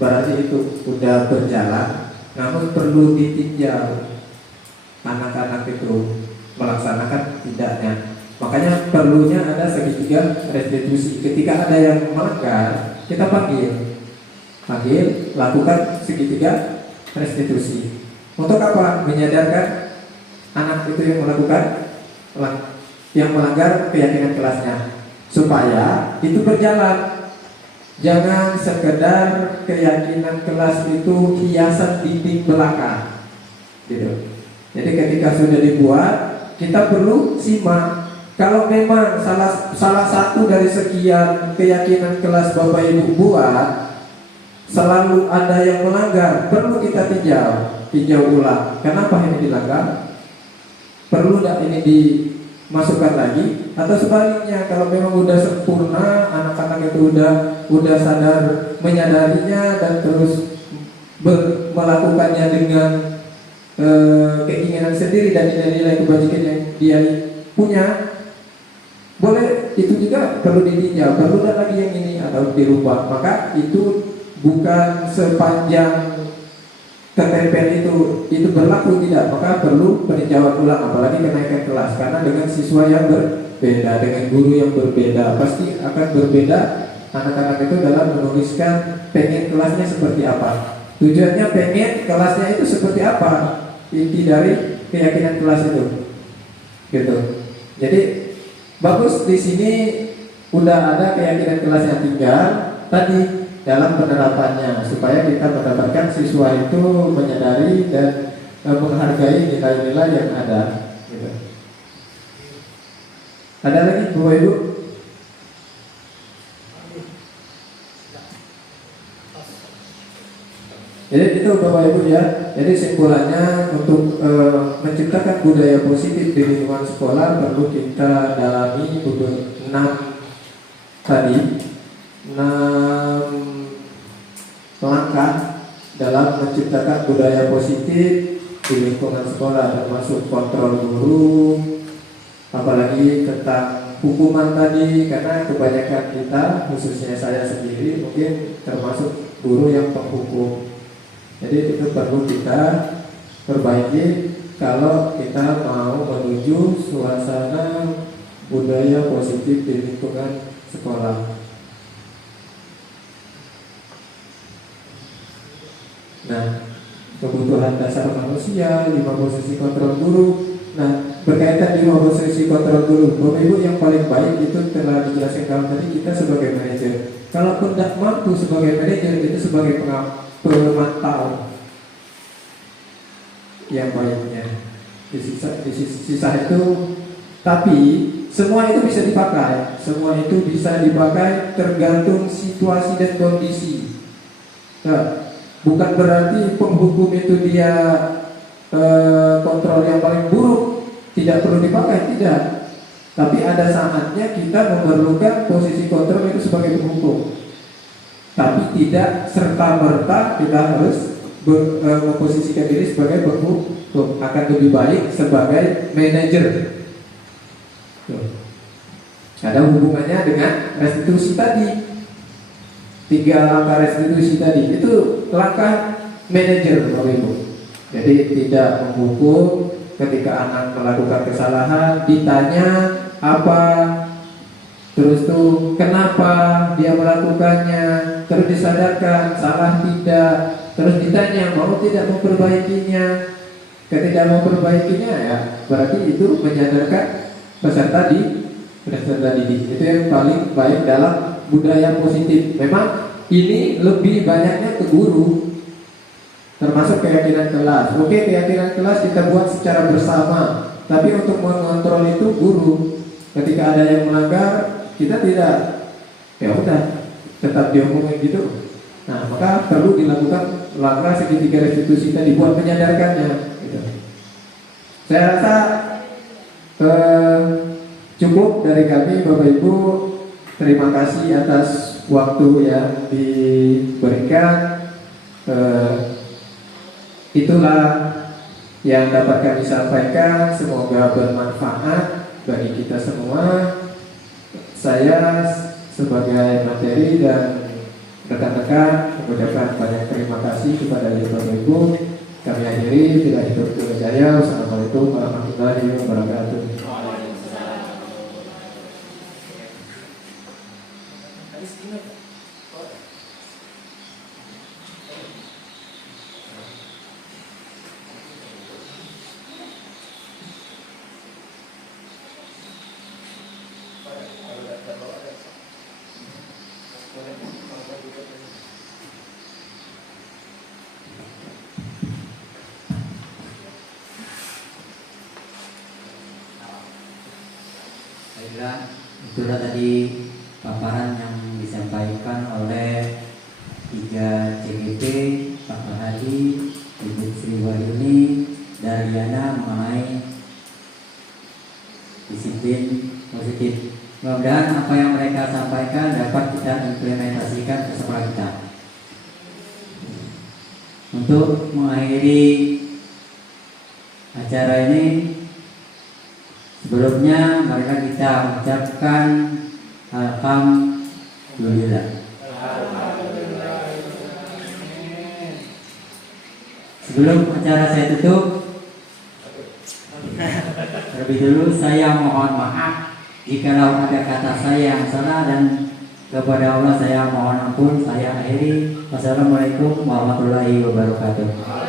Berarti itu sudah berjalan. Namun perlu ditinjau anak-anak itu melaksanakan tidaknya. Makanya perlunya ada segitiga restitusi. Ketika ada yang melanggar, kita panggil, lakukan segitiga restitusi. Untuk apa? Menyadarkan anak itu yang melanggar keyakinan kelasnya, supaya itu berjalan. Jangan sekedar keyakinan kelas itu hiasan dinding belakang, gitu. Jadi ketika sudah dibuat, kita perlu simak. Kalau memang salah satu dari sekian keyakinan kelas Bapak Ibu buat, selalu ada yang melanggar, perlu kita tinjau ulang. Kenapa ini dilanggar? Perlu tidak ini dimasukkan lagi? Atau sebaliknya, kalau memang udah sempurna, anak-anak itu udah sadar menyadarinya dan terus melakukannya dengan keinginan sendiri dan nilai-nilai kebajikan yang dia punya, boleh itu juga perlu ditinjau, perlu lagi yang ini atau dirubah. Maka itu bukan sepanjang ketempel itu berlaku, tidak. Maka perlu peninjauan ulang, apalagi kenaikan kelas, karena dengan siswa yang berbeda, dengan guru yang berbeda, pasti akan berbeda anak-anak itu dalam menuliskan pengen kelasnya seperti apa. Tujuannya pengen kelasnya itu seperti apa, inti dari keyakinan kelas itu, gitu. Jadi bagus di sini udah ada keyakinan kelasnya, tinggal tadi dalam penerapannya supaya kita mendapatkan siswa itu menyadari dan menghargai nilai-nilai yang ada, gitu. Ada lagi Bapak Ibu? Jadi itu Bapak Ibu ya. Jadi simpulannya untuk menciptakan budaya positif di lingkungan sekolah perlu kita dalami 6 langkah dalam menciptakan budaya positif di lingkungan sekolah, termasuk kontrol guru, apalagi tentang hukuman tadi, karena kebanyakan kita, khususnya saya sendiri, mungkin termasuk guru yang penghukum. Jadi itu perlu kita perbaiki kalau kita mau menuju suasana budaya positif di lingkungan sekolah. Nah, kebutuhan dasar manusia, 5 posisi kontrol guru. Nah, berkaitan 5 posisi kontrol guru, Bapak Ibu, yang paling baik itu telah dijelaskan kalau tadi kita sebagai manajer. Kalaupun tidak mampu sebagai manajer, itu sebagai pemantau yang baiknya. Di sisa itu, tapi semua itu bisa dipakai. Semua itu bisa dipakai tergantung situasi dan kondisi. Nah, bukan berarti penghukum itu dia kontrol yang paling buruk tidak perlu dipakai, tidak. Tapi ada saatnya kita memerlukan posisi kontrol itu sebagai penghukum. Tapi tidak serta-merta kita harus memposisikan diri sebagai penghukum. Akan lebih baik sebagai manajer. Ada hubungannya dengan restitusi tadi. 3 langkah restitusi tadi itu langkah manajer, Bapak Ibu. Jadi tidak menghukum ketika anak melakukan kesalahan, ditanya apa, terus tuh kenapa dia melakukannya, terus disadarkan salah tidak, terus ditanya mau tidak memperbaikinya. Ketika memperbaikinya, ya berarti itu menyadarkan peserta didik. Itu yang paling baik dalam budaya positif. Memang ini lebih banyaknya ke guru, termasuk keyakinan kelas. Oke, keyakinan kelas kita buat secara bersama, tapi untuk mengontrol itu guru. Ketika ada yang melanggar, kita tidak, ya udah, tetap diomongin gitu. Nah, maka perlu dilakukan langkah segitiga restitusi tadi buat menyadarkannya. Gitu. Saya rasa cukup dari kami, Bapak Ibu. Terima kasih atas waktu yang diberikan. Itulah yang dapat kami sampaikan. Semoga bermanfaat bagi kita semua. Saya sebagai materi dan rekan-rekan mengucapkan banyak terima kasih kepada Bapak Ibu. Kami akhiri, bila itu berjaya. Wassalamualaikum warahmatullahi wabarakatuh. Baiklah, itulah tadi paparan yang disampaikan oleh 3 CGP, Pak Mahadi, Ibu Sri Wahyuni, Dariana mengenai disiplin positif. Mudah-mudahan apa yang mereka sampaikan dapat kita implementasikan ke sekolah kita. Untuk mengakhiri acara ini, sebelumnya marilah kita ucapkan alhamdulillah. Sebelum acara saya tutup, terlebih dulu saya mohon maaf jikalau ada kata saya yang salah, dan kepada Allah saya mohon ampun. Saya akhiri. Wassalamualaikum warahmatullahi wabarakatuh.